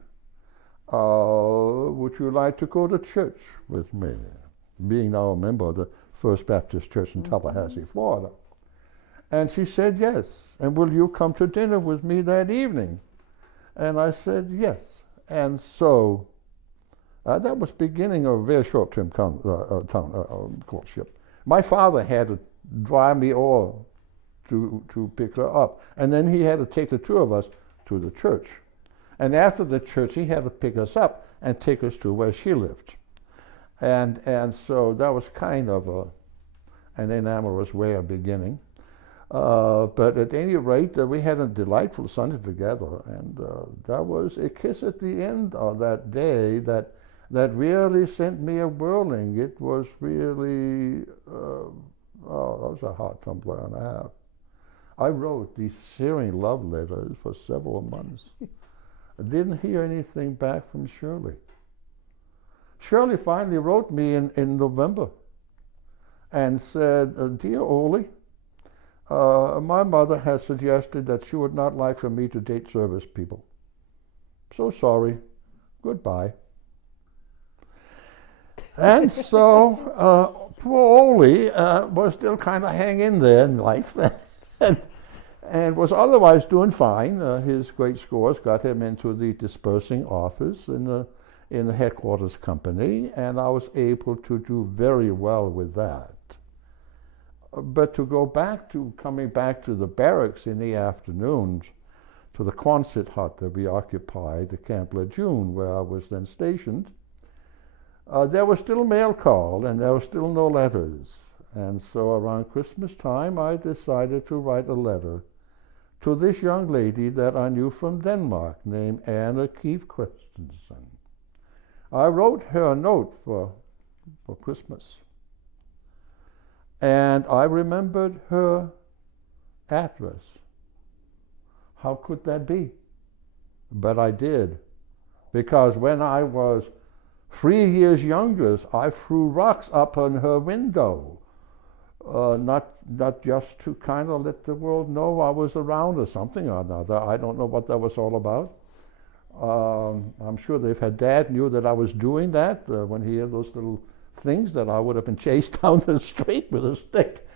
Would you like to go to church with me? Being now a member of the First Baptist Church in Tallahassee, Florida. And she said yes. And will you come to dinner with me that evening? And I said yes. And so that was beginning of a very short-term courtship. My father had to drive me over to pick her up. And then he had to take the two of us to the church. And after the church, he had to pick us up and take us to where she lived. And so that was kind of an enamorous way of beginning. But at any rate, we had a delightful Sunday together. And that was a kiss at the end of that day that really sent me a whirling. It was really, that was a hot tumbler and a half. I wrote these searing love letters for several months. I didn't hear anything back from Shirley. Shirley finally wrote me in November and said, Dear Ole, my mother has suggested that she would not like for me to date service people. So sorry. Goodbye. And so poor Ole was still kind of hanging in there in life. And was otherwise doing fine. His great scores got him into the dispersing office in the headquarters company, and I was able to do very well with that. But to go back to coming back to the barracks in the afternoons, to the Quonset hut that we occupied at Camp Lejeune, where I was then stationed, there was still mail call, and there were still no letters. And so around Christmas time, I decided to write a letter to this young lady that I knew from Denmark named Anna Keefe Christensen. I wrote her a note for Christmas. And I remembered her address. How could that be? But I did. Because when I was 3 years younger, I threw rocks up on her window. Not just to kind of let the world know I was around or something or another. I don't know what that was all about. I'm sure if her dad knew that I was doing that, when he had those little things, that I would have been chased down the street with a stick.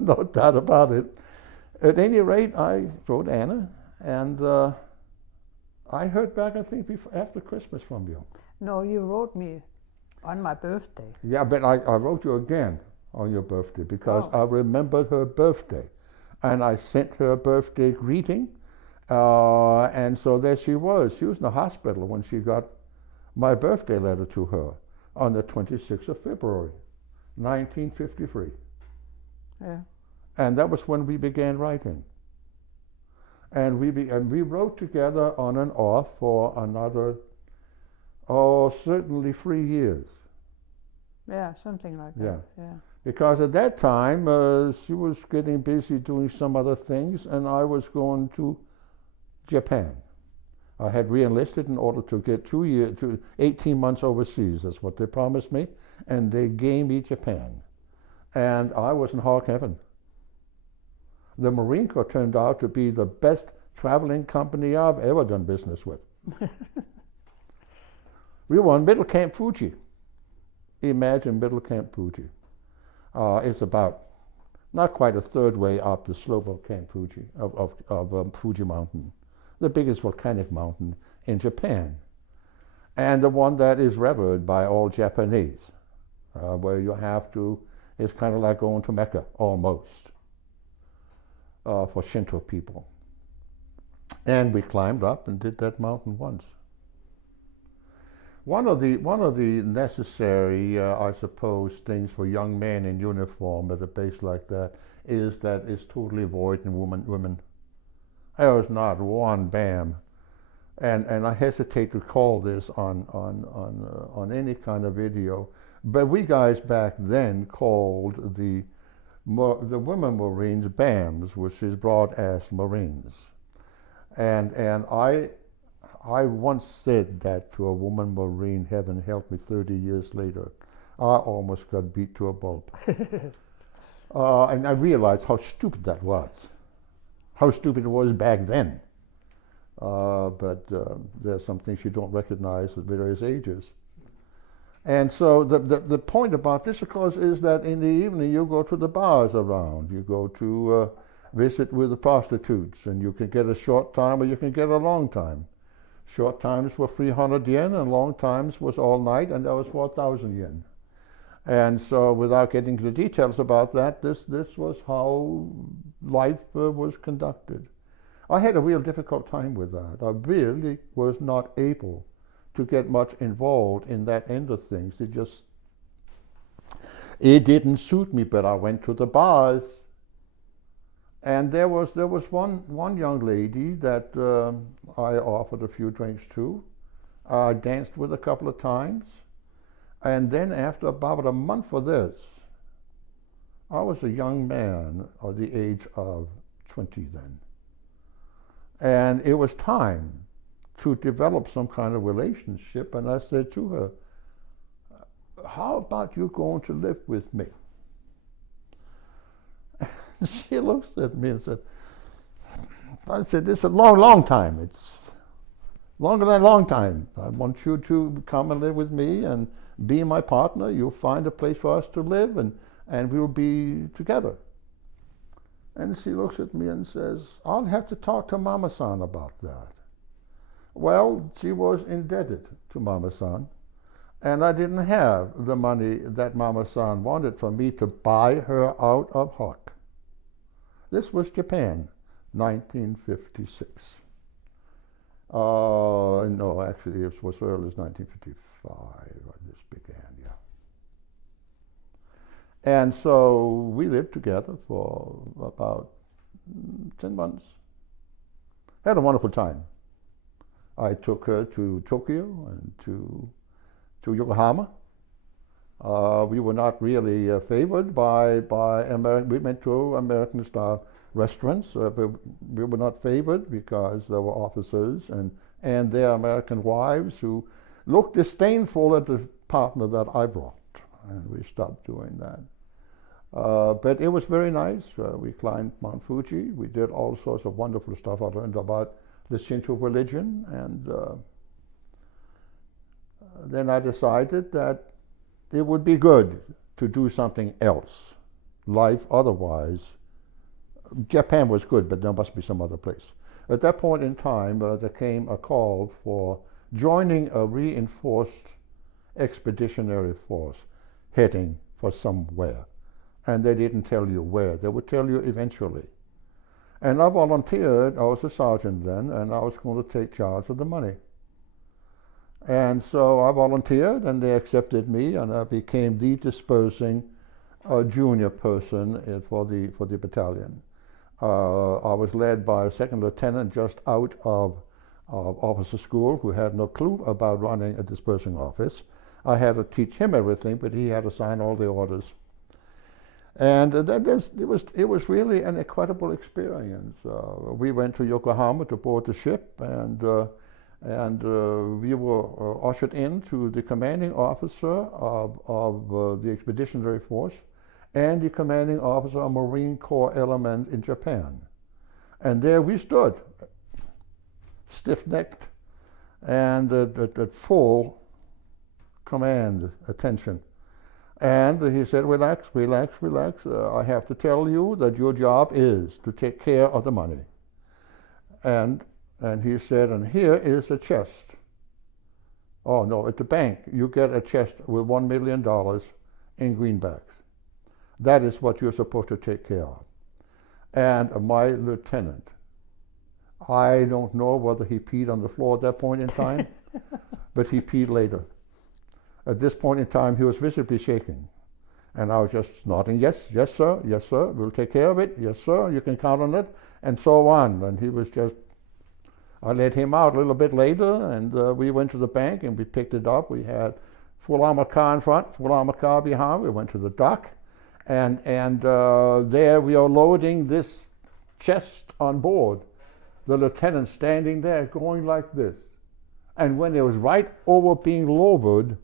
No doubt about it. At any rate, I wrote Anna, and I heard back, I think, after Christmas from you. No, you wrote me on my birthday. Yeah, but I wrote you again on your birthday because I remembered her birthday. And I sent her a birthday greeting. And so there she was. She was in the hospital when she got my birthday letter to her on the 26th of February, 1953. Yeah. And that was when we began writing. And we wrote together on and off for another, certainly 3 years. Yeah, something like that. Yeah. Because at that time, she was getting busy doing some other things, and I was going to Japan. I had re-enlisted in order to get 18 months overseas. That's what they promised me. And they gave me Japan. And I was in hog heaven. The Marine Corps turned out to be the best traveling company I've ever done business with. We were on Middle Camp Fuji. Imagine Middle Camp Fuji. It's about not quite a third way up the slope of Camp Fuji, of Fuji Mountain, the biggest volcanic mountain in Japan, and the one that is revered by all Japanese, where you have to, it's kind of like going to Mecca, almost, for Shinto people. And we climbed up and did that mountain once. One of the necessary, I suppose, things for young men in uniform at a base like that is that it's totally void in women. There was not one bam, and I hesitate to call this on any kind of video, but we guys back then called the women Marines BAMs, which is broad-ass Marines, and I once said that to a woman Marine, heaven help me, 30 years later. I almost got beat to a pulp. And I realized how stupid that was. How stupid it was back then. But there's some things you don't recognize at various ages. And so the point about this, of course, is that in the evening you go to the bars around. You go to visit with the prostitutes, and you can get a short time or you can get a long time. Short times were 300 yen, and long times was all night, and that was 4,000 yen. And so, without getting into the details about that, this was how life was conducted. I had a real difficult time with that. I really was not able to get much involved in that end of things. It didn't suit me, but I went to the bars. And there was one young lady that I offered a few drinks to. I danced with a couple of times. And then after about a month of this, I was a young man of the age of 20 then. And it was time to develop some kind of relationship. And I said to her, how about you going to live with me? She looked at me and said, I said, this is a long, long time. It's longer than a long time. I want you to come and live with me and be my partner. You'll find a place for us to live, and we'll be together. And she looks at me and says, I'll have to talk to Mama-san about that. Well, she was indebted to Mama-san, and I didn't have the money that Mama-san wanted for me to buy her out of hock. This was Japan, 1956. No, actually, it was as early as 1955 this began, yeah. And so we lived together for about 10 months. Had a wonderful time. I took her to Tokyo and to Yokohama. We were not really favored by American. We went to American-style restaurants. We were not favored because there were officers and their American wives who looked disdainful at the partner that I brought, and we stopped doing that. But it was very nice. We climbed Mount Fuji. We did all sorts of wonderful stuff. I learned about the Shinto religion, and then I decided that it would be good to do something else. Life otherwise. Japan was good, but there must be some other place. At that point in time, there came a call for joining a reinforced expeditionary force heading for somewhere. And they didn't tell you where. They would tell you eventually. And I volunteered. I was a sergeant then, and I was going to take charge of the money. And so I volunteered, and they accepted me, and I became the dispersing junior person for the battalion. I was led by a second lieutenant just out of officer school who had no clue about running a dispersing office. I had to teach him everything, but he had to sign all the orders. And it was really an incredible experience. We went to Yokohama to board the ship, and we were ushered into the commanding officer of the expeditionary force and the commanding officer of Marine Corps element in Japan. And there we stood, stiff-necked and at full command attention. And he said, relax, relax, relax. I have to tell you that your job is to take care of the money. And he said, and here is a chest. Oh no, at the bank you get a chest with $1 million in greenbacks. That is what you're supposed to take care of. And my lieutenant, I don't know whether he peed on the floor at that point in time, but he peed later. At this point in time, he was visibly shaking. And I was just nodding, yes, yes, sir, we'll take care of it, yes, sir, you can count on it, and so on. And he was just, I let him out a little bit later, and we went to the bank and we picked it up. We had full armor car in front, full armor car behind. We went to the dock, and there we are loading this chest on board. The lieutenant standing there going like this. And when it was right over being lowered,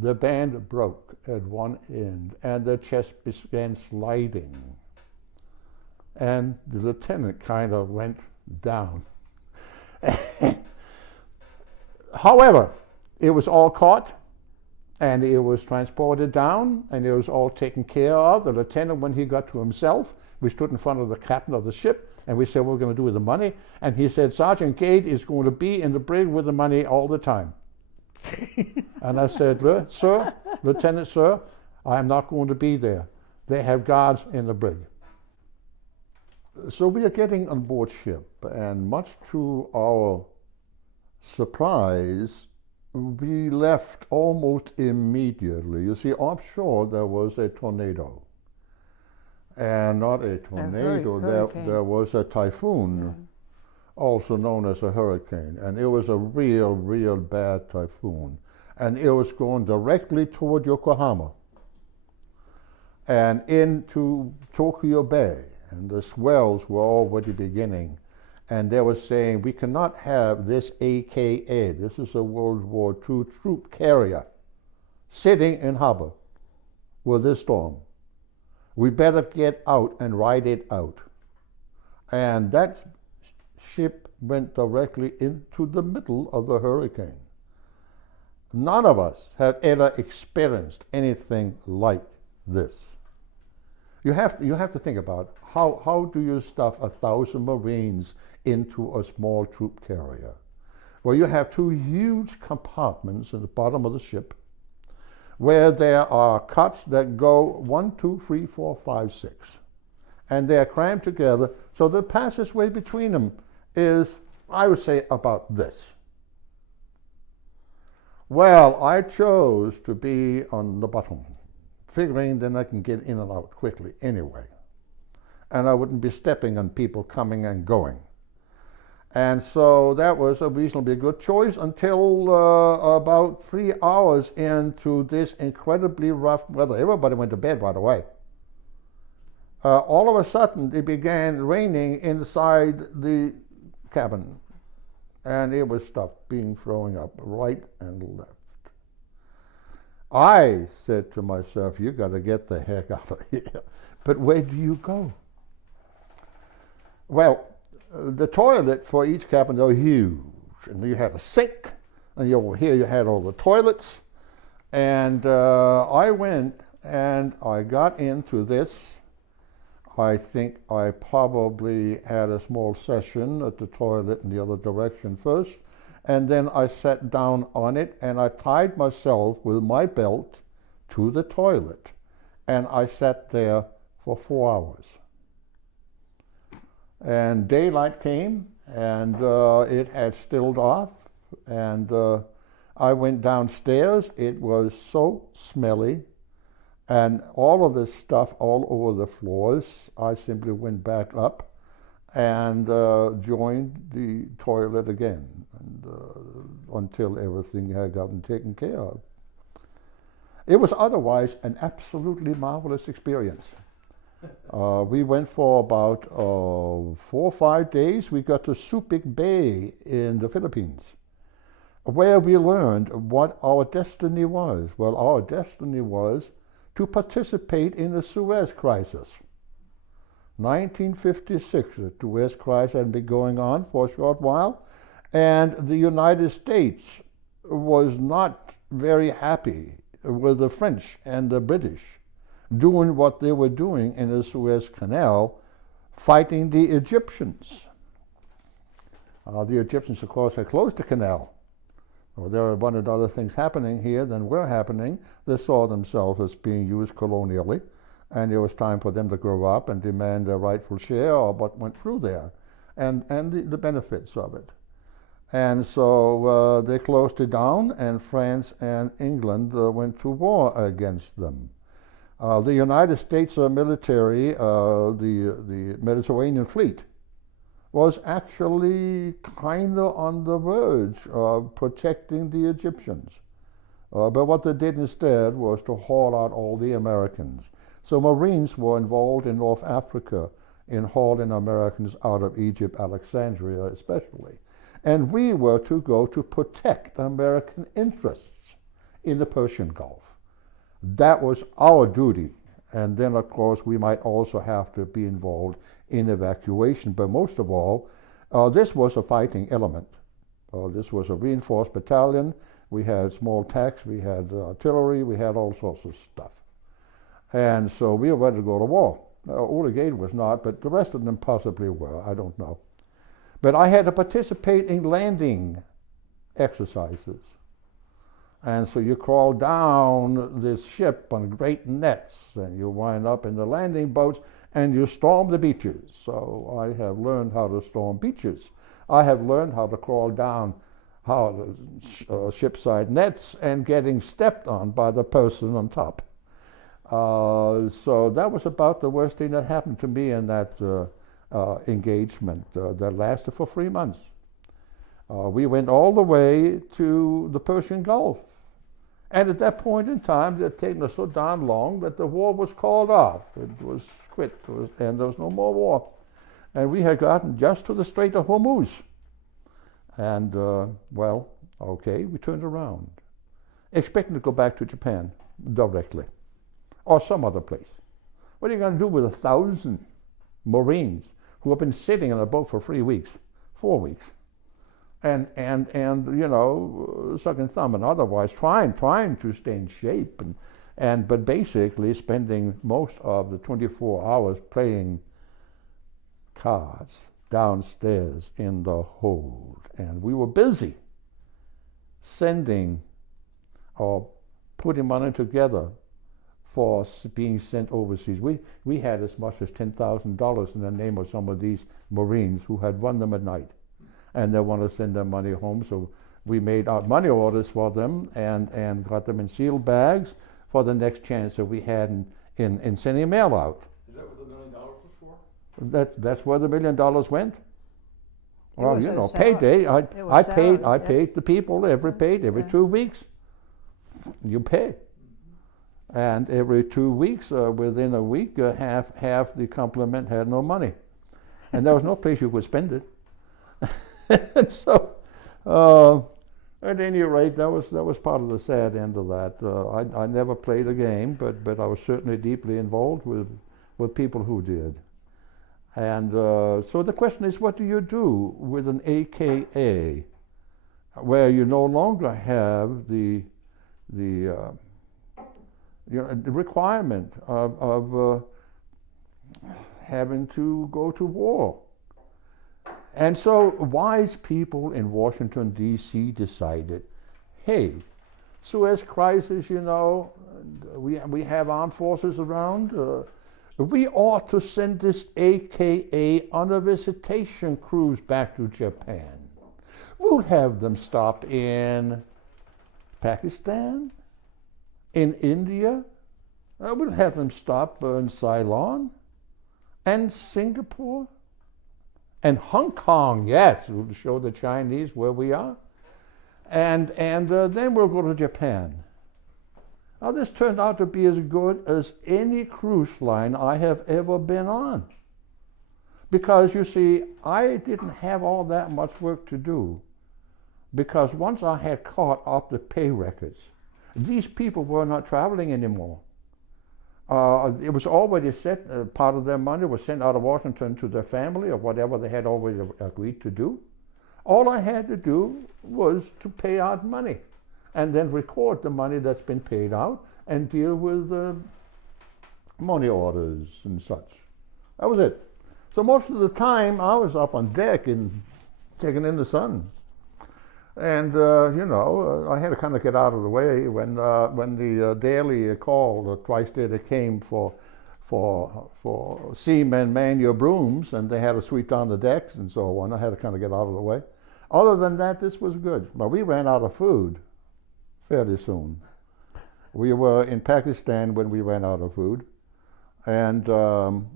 the band broke at one end and the chest began sliding. And the lieutenant kind of went down. However, it was all caught and it was transported down and it was all taken care of. The lieutenant, when he got to himself, we stood in front of the captain of the ship and we said, what we're going to do with the money. And he said, Sergeant Gade is going to be in the brig with the money all the time. And I said, sir, Lieutenant, sir, I am not going to be there. They have guards in the brig. So we are getting on board ship, and much to our surprise, we left almost immediately. You see, offshore there was a tornado. And not a tornado, there was a typhoon. Yeah. Also known as a hurricane, and it was a real bad typhoon, and it was going directly toward Yokohama and into Tokyo Bay, and the swells were already beginning, and they were saying, we cannot have this AKA, this is a World War II troop carrier, sitting in harbor with this storm. We better get out and ride it out. And that ship went directly into the middle of the hurricane. None of us have ever experienced anything like this. You have to think about how do you stuff 1,000 Marines into a small troop carrier? Well, you have two huge compartments in the bottom of the ship where there are cots that go 1, 2, 3, 4, 5, 6. And they're crammed together, so the passageway between them is, I would say, about this. Well, I chose to be on the bottom, figuring then I can get in and out quickly anyway. and I wouldn't be stepping on people coming and going. And so that was a reasonably good choice until about 3 hours into this incredibly rough weather. Everybody went to bed, by the way. All of a sudden, it began raining inside the cabin, and it was stuff being thrown up right and left. I said to myself, you got to get the heck out of here. But where do you go? Well, the toilet for each cabin, they were huge. And you had a sink, and over here you had all the toilets. And I went and I got into this. I think I probably had a small session at the toilet in the other direction first. And then I sat down on it and I tied myself with my belt to the toilet. And I sat there for 4 hours. And daylight came and it had stilled off. And I went downstairs. It was so smelly. And all of this stuff all over the floors. I simply went back up and joined the toilet again, and until everything had gotten taken care of. It was otherwise an absolutely marvelous experience. We went for about 4 or 5 days. We got to Subic Bay in the Philippines, where we learned what our destiny was. Well, our destiny was to participate in the Suez Crisis. 1956, the Suez Crisis had been going on for a short while, and the United States was not very happy with the French and the British doing what they were doing in the Suez Canal, fighting the Egyptians. The Egyptians, of course, had closed the canal. Well, there were a bunch of other things happening here than were happening. They saw themselves as being used colonially, and it was time for them to grow up and demand their rightful share of what went through there, and the benefits of it. And so they closed it down, and France and England went to war against them. The United States military, the Mediterranean Fleet, was actually kind of on the verge of protecting the Egyptians. But what they did instead was to haul out all the Americans. So Marines were involved in North Africa in hauling Americans out of Egypt, Alexandria especially. And we were to go to protect American interests in the Persian Gulf. That was our duty. And then, of course, we might also have to be involved in evacuation. But most of all, this was a fighting element. This was a reinforced battalion. We had small tanks, we had artillery, we had all sorts of stuff. And so we were ready to go to war. Ola Gade was not, but the rest of them possibly were, I don't know. But I had to participate in landing exercises. And so you crawl down this ship on great nets, and you wind up in the landing boats, and you storm the beaches. So I have learned how to storm beaches. I have learned how to crawl down shipside nets and getting stepped on by the person on top. So that was about the worst thing that happened to me in that engagement that lasted for 3 months. We went all the way to the Persian Gulf. And at that point in time, it had taken us so darn long that the war was called off. It was quit, and there was no more war. And we had gotten just to the Strait of Hormuz. And, well, okay, we turned around, expecting to go back to Japan directly, or some other place. What are you going to do with 1,000 Marines who have been sitting in a boat for 3 weeks, 4 weeks? And you know, sucking thumb and otherwise trying to stay in shape, but basically spending most of the 24 hours playing cards downstairs in the hold. And we were busy sending or putting money together for being sent overseas. We had as much as $10,000 in the name of some of these Marines who had run them at night. And they want to send their money home, so we made out money orders for them and got them in sealed bags for the next chance that we had in sending mail out. Is that what the $1 million was for? That's where the $1 million went. Well, was you a know, salary. payday. I It was I paid salary, I yeah. paid the people every Yeah. 2 weeks. You pay, and every 2 weeks, within a week, half the complement had no money, and there was no place you could spend it. And so, uh, at any rate, that was part of the sad end of that. I never played a game, but I was certainly deeply involved with people who did. And so the question is, what do you do with an AKA where you no longer have the the requirement of having to go to war? And so wise people in Washington, D.C. decided, hey, Suez Crisis, you know, we have armed forces around. We ought to send this AKA on a visitation cruise back to Japan. We'll have them stop in Pakistan, in India. We'll have them stop in Ceylon and Singapore and Hong Kong. Yes, we'll show the Chinese where we are. And then we'll go to Japan. Now, this turned out to be as good as any cruise line I have ever been on. Because, you see, I didn't have all that much work to do. Because once I had caught up the pay records, these people were not traveling anymore. It was already set, part of their money was sent out of Washington to their family or whatever they had already agreed to do. All I had to do was to pay out money and then record the money that's been paid out and deal with money orders and such. That was it. So most of the time I was up on deck and taking in the sun. And you know, I had to kind of get out of the way when the daily call twice daily came for seamen man your brooms, and they had to sweep down the decks and so on. I had to kind of get out of the way. Other than that, this was good. But we ran out of food fairly soon. We were in Pakistan when we ran out of food. And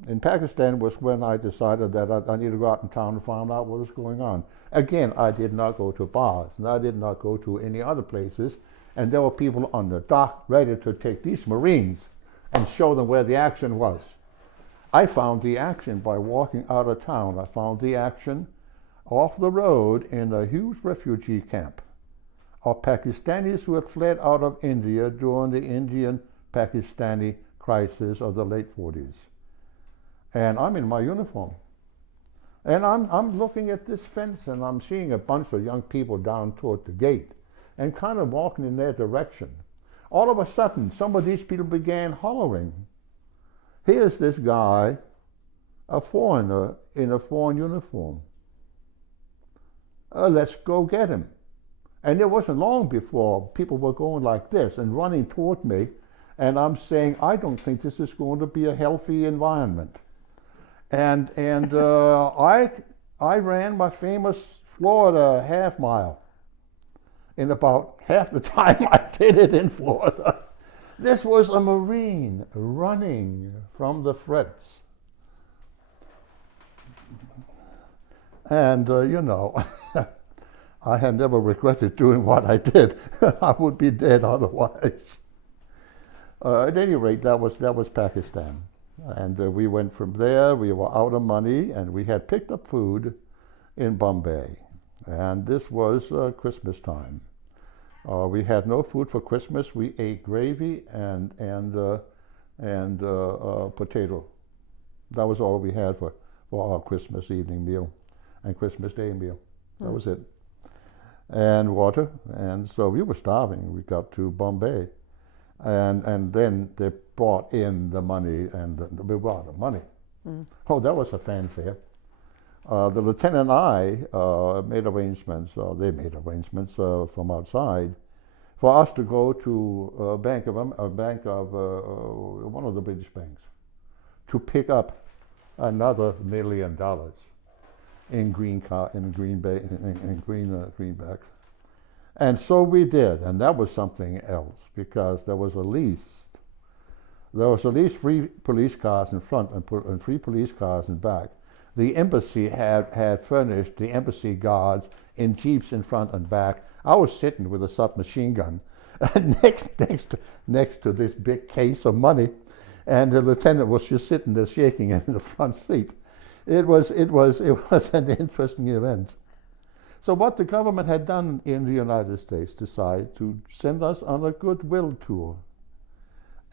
in Pakistan was when I decided that I needed to go out in town and find out what was going on. Again, I did not go to bars, and I did not go to any other places. And there were people on the dock ready to take these Marines and show them where the action was. I found the action by walking out of town. I found the action off the road in a huge refugee camp of Pakistanis who had fled out of India during the Indian-Pakistani crisis of the late 40s. And I'm in my uniform. And I'm looking at this fence and I'm seeing a bunch of young people down toward the gate and kind of walking in their direction. All of a sudden, some of these people began hollering. Here's this guy, a foreigner in a foreign uniform. Let's go get him. And it wasn't long before people were going like this and running toward me. And I'm saying, I don't think this is going to be a healthy environment. And I ran my famous Florida half mile in about half the time I did it in Florida. This was a Marine running from the threats. And, you know, I had never regretted doing what I did. I would be dead otherwise. At any rate, that was Pakistan. And we went from there. We were out of money, and we had picked up food in Bombay. And this was Christmas time. We had no food for Christmas. We ate gravy and potato. That was all we had for our Christmas evening meal and Christmas Day meal. That was it. And water. And so we were starving. We got to Bombay. And then they brought in the money, and we brought the money. Oh, that was a fanfare. The lieutenant and I made arrangements, they made arrangements from outside for us to go to a bank of one of the British banks to pick up another $1 million in greenbacks. And so we did, and that was something else, because there was at least There was at least 3 police cars in front and 3 police cars in back. The embassy had furnished the embassy guards in jeeps in front and back. I was sitting with a submachine gun next to this big case of money, and the lieutenant was just sitting there shaking in the front seat. It was an interesting event. So what the government had done in the United States decided to send us on a goodwill tour.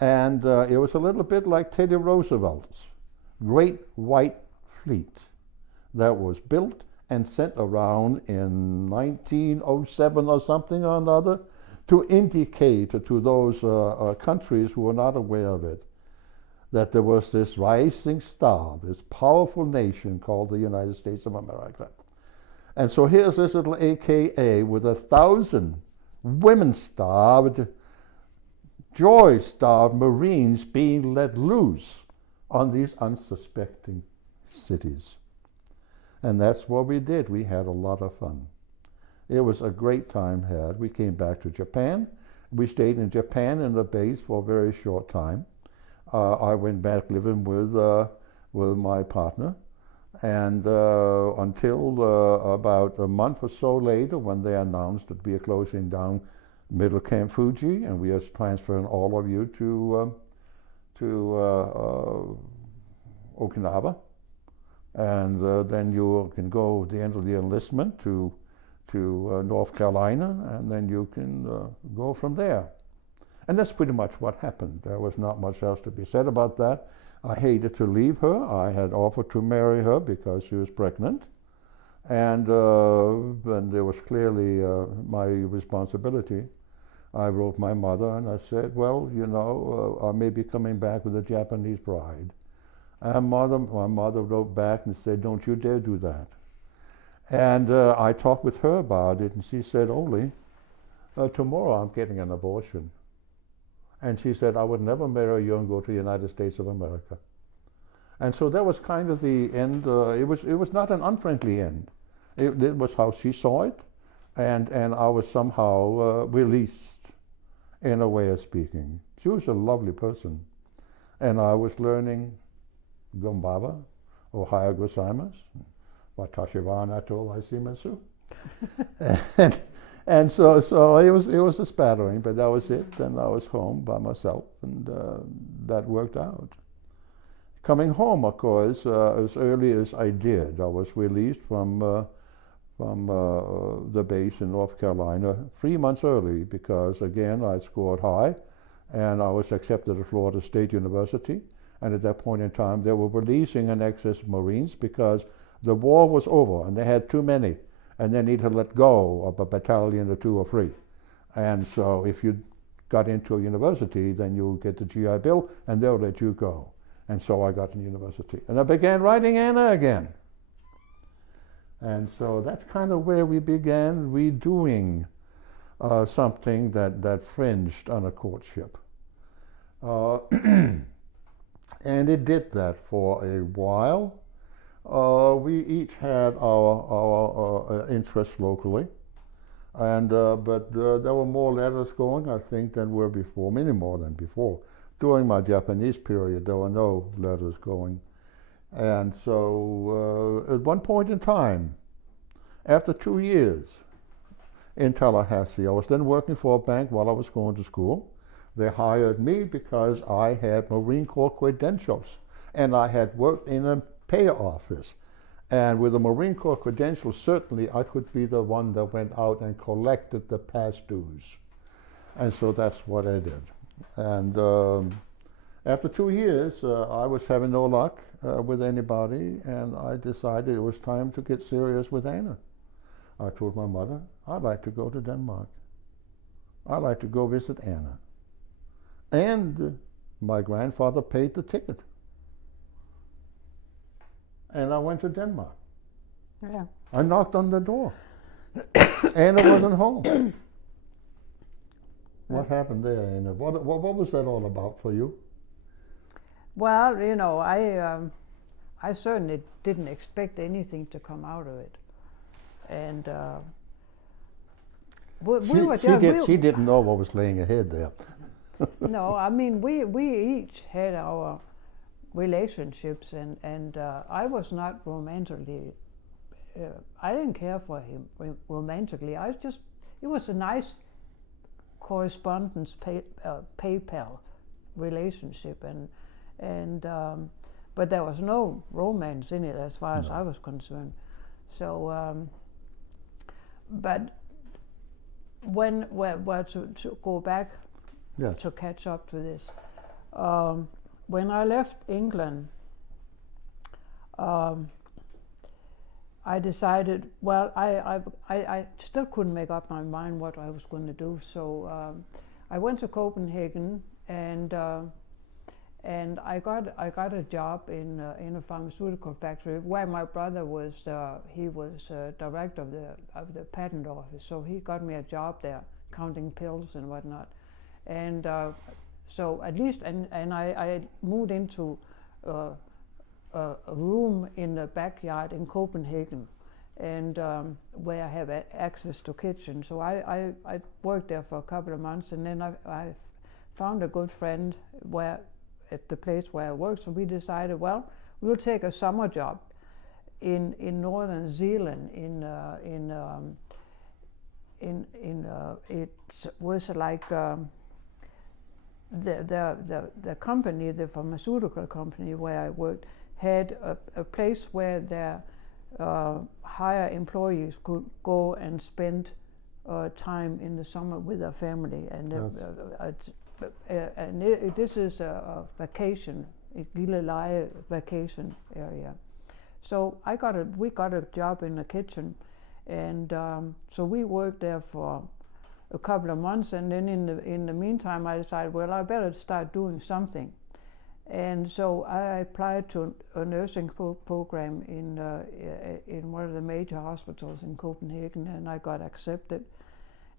And it was a little bit like Teddy Roosevelt's Great White Fleet that was built and sent around in 1907 or something or another to indicate to those countries who were not aware of it that there was this rising star, this powerful nation called the United States of America. And so here's this little AKA with 1,000 women-starved, joy-starved Marines being let loose on these unsuspecting cities. And that's what we did. We had a lot of fun. It was a great time had. We came back to Japan. We stayed in Japan in the base for a very short time. I went back living with my partner, and until about a month or so later, when they announced that we are closing down Middle Camp Fuji and we are transferring all of you to Okinawa, and then you can go at the end of the enlistment to North Carolina, and then you can go from there. And that's pretty much what happened. There was not much else to be said about that. I hated to leave her. I had offered to marry her because she was pregnant, and it was clearly my responsibility. I wrote my mother and I said, well, you know, I may be coming back with a Japanese bride. And my mother wrote back and said, don't you dare do that. And I talked with her about it, and she said, Ole, tomorrow I'm getting an abortion. And she said, I would never marry you and go to the United States of America. And so that was kind of the end. It was not an unfriendly end. It was how she saw it, and I was somehow released, in a way of speaking. She was a lovely person, and I was learning Gombaba, Ohio Gozaimasu, Watashi wa anato waishimashou. And so it was a spattering, but that was it. And I was home by myself, and that worked out. Coming home, of course, as early as I did, I was released from the base in North Carolina 3 months early because, again, I scored high, and I was accepted at Florida State University. And at that point in time, they were releasing an excess of Marines because the war was over, and they had too many. And they need to let go of a battalion or 2 or 3. And so if you got into a university, then you get the GI Bill, and they'll let you go. And so I got in university. And I began writing Anna again. And so that's kind of where we began redoing something that fringed on a courtship. And it did that for a while. We each had our interests locally, and but there were more letters going, I think, than were before, many more than before. During my Japanese period, there were no letters going. And so at one point in time, after 2 years in Tallahassee, I was then working for a bank while I was going to school. They hired me because I had Marine Corps credentials, and I had worked in a pay office, and with the Marine Corps credentials, certainly I could be the one that went out and collected the past dues. And so that's what I did. And after 2 years, I was having no luck with anybody, and I decided it was time to get serious with Anna. I told my mother, I'd like to go to Denmark. I'd like to go visit Anna. And my grandfather paid the ticket. And I went to Denmark. Yeah. I knocked on the door. Anna wasn't home. What happened there, Anna? What was that all about for you? Well, you know, I certainly didn't expect anything to come out of it. And She didn't know what was laying ahead there. No, I mean we each had our relationships, and I was not romantically. I didn't care for him romantically. I was just. It was a nice correspondence, PayPal relationship, and but there was no romance in it as far as I was concerned. So, but to go back Yes. to catch up to this, when I left England, I decided. Well, I still couldn't make up my mind what I was going to do. So I went to Copenhagen, and I got a job in a pharmaceutical factory where my brother was. He was director of the patent office, so he got me a job there, counting pills and whatnot. And so at least, and I moved into a room in the backyard in Copenhagen, and where I have access to kitchen. So I worked there for a couple of months, and then I found a good friend at the place where I worked. So we decided, well, we'll take a summer job in northern Zealand. It was like the company, the pharmaceutical company where I worked, had a place where their higher employees could go and spend time in the summer with their family, and this is a vacation, a Gilleleje vacation area. So we got a job in the kitchen, and so we worked there for a couple of months, and then in the meantime I decided, well, I better start doing something. And so I applied to a nursing program in one of the major hospitals in Copenhagen, and I got accepted.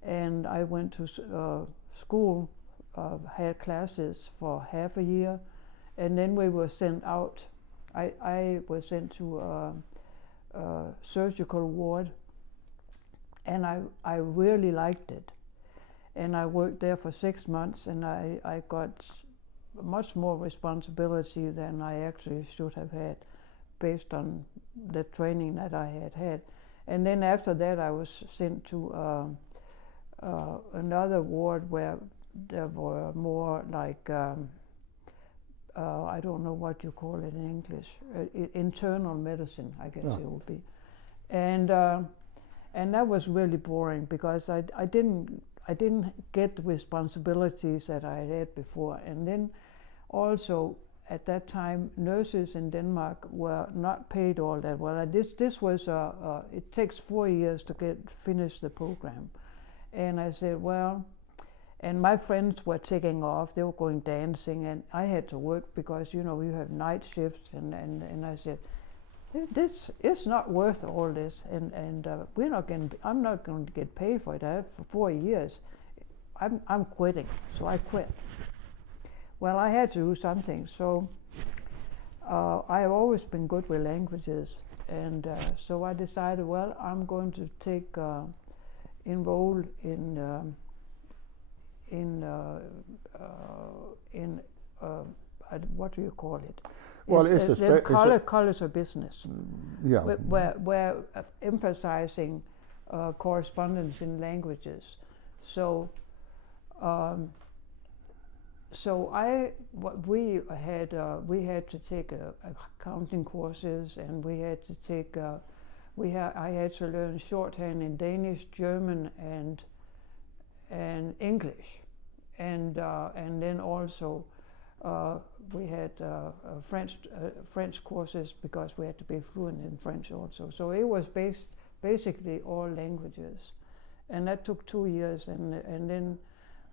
And I went to school, had classes for half a year, and then we were sent out. I was sent to a surgical ward, and I really liked it. And I worked there for 6 months, and I got much more responsibility than I actually should have had, based on the training that I had. And then after that I was sent to another ward where there were more like, I don't know what you call it in English, internal medicine, I guess it would be. And that was really boring, because I didn't get the responsibilities that I had before. And then also at that time, nurses in Denmark were not paid all that well. This was it takes 4 years to finish the program. And I said, well, and my friends were taking off, they were going dancing, and I had to work because, you have night shifts, and I said, this is not worth all this, and I'm not going to get paid for that for 4 years. I'm quitting. So I quit. Well, I had to do something. So I have always been good with languages, and so I decided, well, I'm going to enroll in what do you call it? Well, College of Business. Yeah. Where emphasizing correspondence in languages. So we had to take accounting courses, and we had to take I had to learn shorthand in Danish, German, and English, and then also we had French courses, because we had to be fluent in French also. So it was basically all languages, and that took 2 years, and then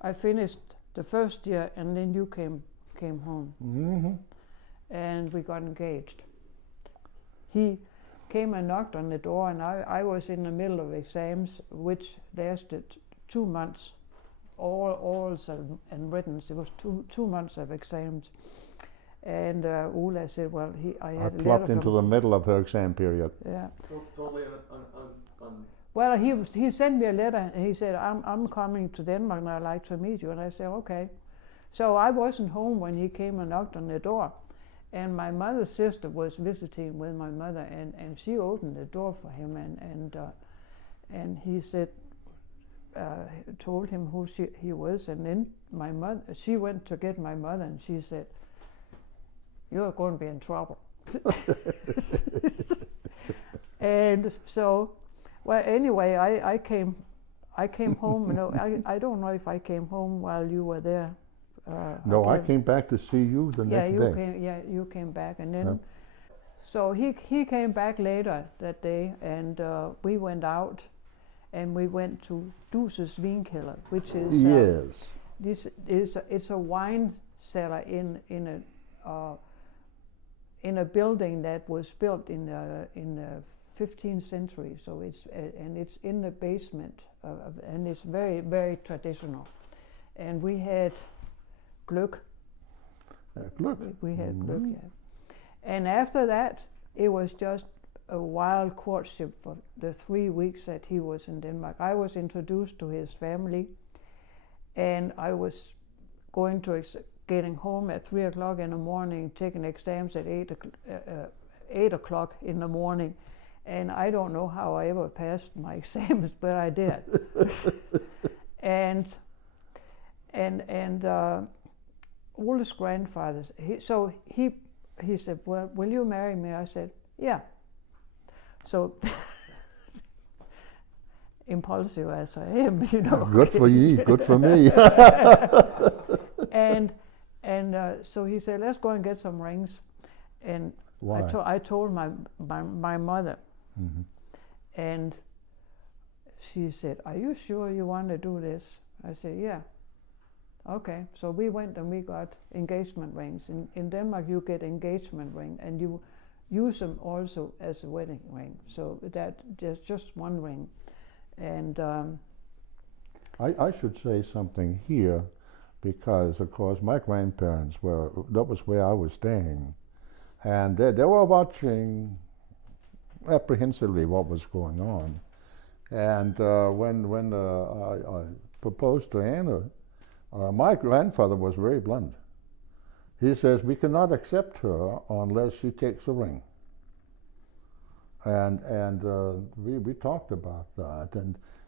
I finished the first year, and then you came home, and we got engaged. He came and knocked on the door, and I was in the middle of exams, which lasted 2 months, orals and written. It was two months of exams, and Ulla said, "Well, I had a plopped into the middle of her exam period." Yeah. Totally Well, he sent me a letter, and he said, "I'm coming to Denmark, and I'd like to meet you." And I said, "Okay." So I wasn't home when he came and knocked on the door. And my mother's sister was visiting with my mother, and she opened the door for him, and he said, told him who he was, and then she went to get my mother, and she said, "You're going to be in trouble." And so, well, anyway, I came home. No, I don't know if I came home while you were there. No, I came back to see you the next day. You came back, and then so he came back later that day, and we went out, and we went to Duses Vinkeller, which is it's a wine cellar in a building that was built in the 15th century. So it's in the basement and it's very, very traditional. And we had glögg. We had glögg, yeah. And after that, it was just a wild courtship for the 3 weeks that he was in Denmark. I was introduced to his family, and I was getting home at 3 o'clock in the morning, taking exams at 8 o'clock in the morning. And I don't know how I ever passed my exams, but I did. and Ole's grandfather, he said, "Well, will you marry me?" I said, "Yeah." So impulsive as I am, you know. Good for you, good for me. and so he said, "Let's go and get some rings." And why? I told my mother, and she said, "Are you sure you want to do this?" I said, "Yeah." Okay, so we went and we got engagement rings. In Denmark, you get engagement ring, and you use them also as a wedding ring. So that there's just one ring. And I should say something here, because of course my grandparents that was where I was staying, and they were watching apprehensively what was going on. And when I proposed to Anna, my grandfather was very blunt. He says, "We cannot accept her unless she takes a ring." And we talked about that,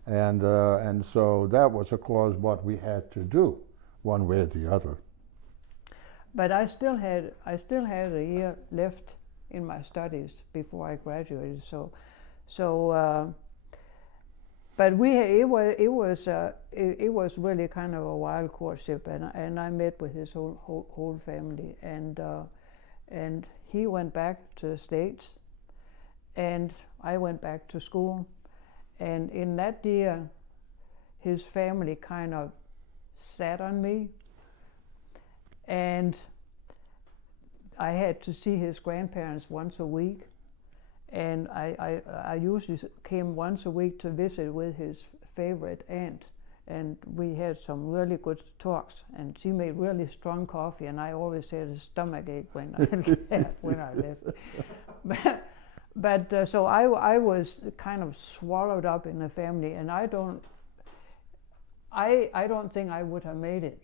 and so that was of course what we had to do, one way or the other. But I still had a year left in my studies before I graduated. But it was really kind of a wild courtship, and I met with his whole family, and he went back to the States, and I went back to school, and in that year, his family kind of sat on me, and I had to see his grandparents once a week. And I usually came once a week to visit with his favorite aunt, and we had some really good talks. And she made really strong coffee, and I always had a stomachache when I left. But so I was kind of swallowed up in the family, and I don't think I would have made it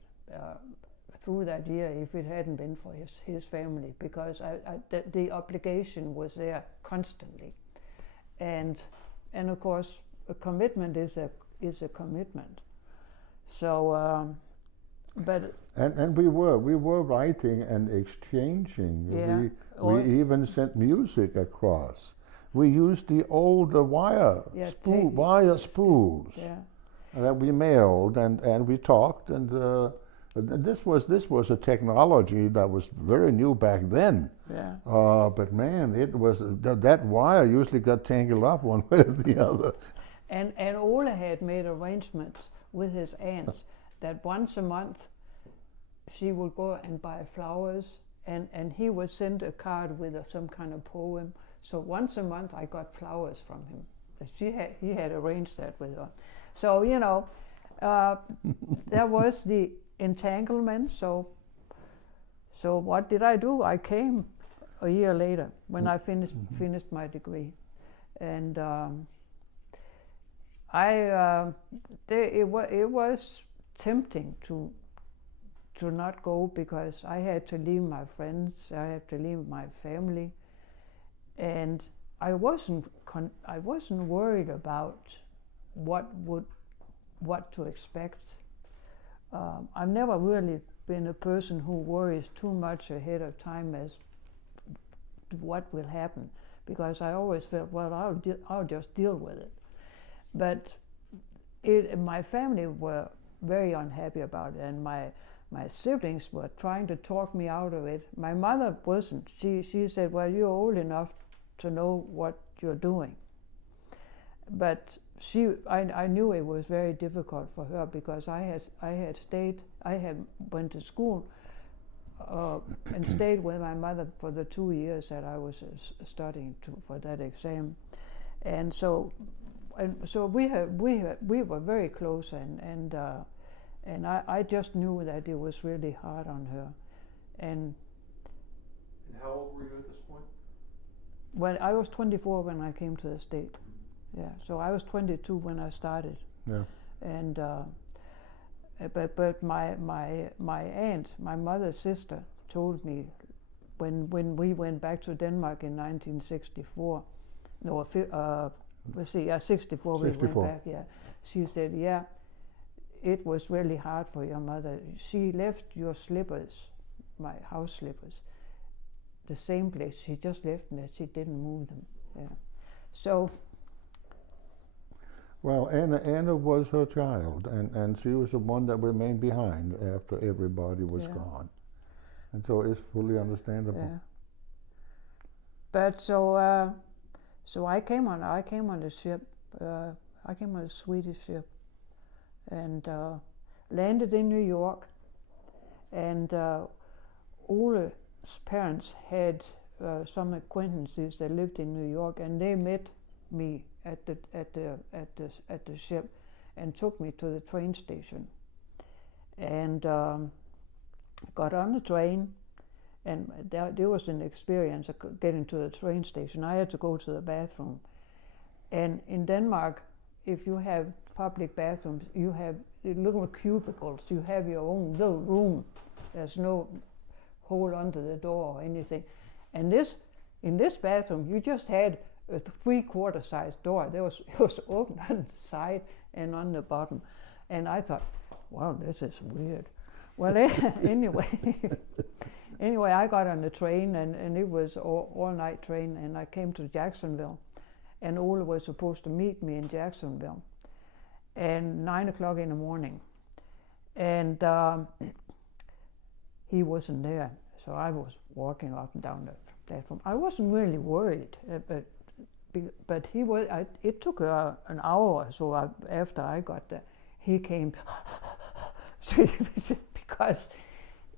through that year if it hadn't been for his family, because the obligation was there constantly, and of course a commitment is a commitment. So but and we were writing and exchanging. Yeah. We even sent music across. We used the old wire spools that we mailed, and we talked, and this was a technology that was very new back then. Yeah. But man, it was that wire usually got tangled up one way or the other. And Ole had made arrangements with his aunts that once a month she would go and buy flowers, and he would send a card with some kind of poem. So once a month I got flowers from him. He had arranged that with her. So there was the entanglement. So what did I do? I came a year later when I finished my degree, and it was tempting to not go because I had to leave my friends, I had to leave my family, and I wasn't worried about what to expect. I've never really been a person who worries too much ahead of time as to what will happen, because I always felt, well, I'll just deal with it. But my family were very unhappy about it, and my siblings were trying to talk me out of it. My mother wasn't. She said, well, you're old enough to know what you're doing. But I knew it was very difficult for her, because I had went to school and stayed with my mother for the 2 years that I was studying for that exam, and so we were very close, and I just knew that it was really hard on her. And how old were you at this point? Well, I was 24 when I came to the state. Yeah, so I was 22 when I started. Yeah. And but my aunt, my mother's sister, told me when we went back to Denmark in 1964. No, let's see, 64 we went back. Yeah, she said, yeah, it was really hard for your mother. She left your slippers, my house slippers, the same place. She just left them. She didn't move them. Yeah. So. Well, Anna was her child, and she was the one that remained behind after everybody was gone, and so it's fully understandable. Yeah. But so I came on the ship. I came on a Swedish ship, and landed in New York. And Ole's parents had some acquaintances that lived in New York, and they met me at the ship and took me to the train station, and got on the train, and there was an experience of getting to the train station. I had to go to the bathroom, and in Denmark, if you have public bathrooms, you have little cubicles, you have your own little room. There's no hole under the door or anything. And in this bathroom, you just had a 3/4 size door. It was open on the side and on the bottom, and I thought, wow, this is weird. Well, anyway, I got on the train, and it was all night train, and I came to Jacksonville, and Ole was supposed to meet me in Jacksonville, and 9 o'clock in the morning, and he wasn't there, so I was walking up and down the platform. I wasn't really worried, but he was. It took an hour or so after I got there. He came because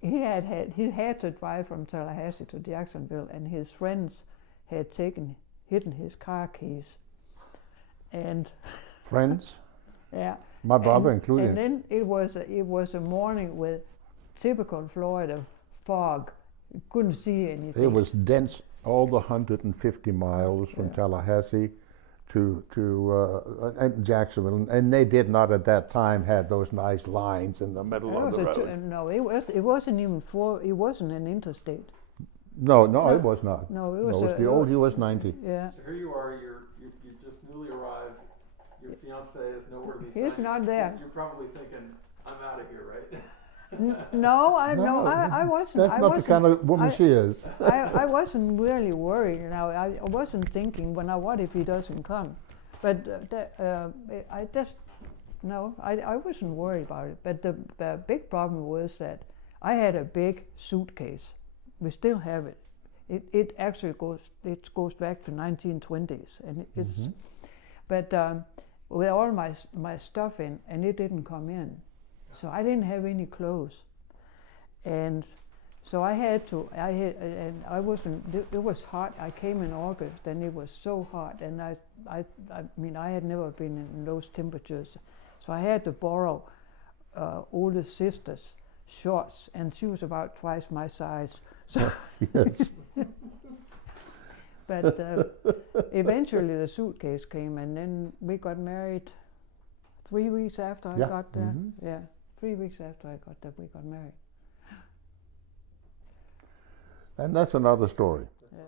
he had to drive from Tallahassee to Jacksonville, and his friends had hidden his car keys. And friends? Yeah. My brother included. And then it was a morning with typical Florida fog. You couldn't see anything. It was dense, all the 150 miles from Tallahassee to Jacksonville, and they did not at that time have those nice lines in the middle of the road. No, it wasn't even it wasn't an interstate. No, it was not. No, it was the old US 90. Yeah. So here you are, you just newly arrived. Your fiance is nowhere to be found. He's not there. You're probably thinking, I'm out of here, right? No, I wasn't. That's not the kind of woman she is. I wasn't really worried. I wasn't thinking, what if he doesn't come? But I wasn't worried about it. But the big problem was that I had a big suitcase. We still have it. It actually goes back to 1920s, and it's. But with all my stuff in, and it didn't come in. So I didn't have any clothes, and so and I wasn't. It was hot. I came in August, and it was so hot, and I mean I had never been in those temperatures, so I had to borrow older sister's shorts, and she was about twice my size. So yes. But eventually the suitcase came, and then we got married 3 weeks after I got there. Yeah, 3 weeks after I got there, we got married. And that's another story. Yeah.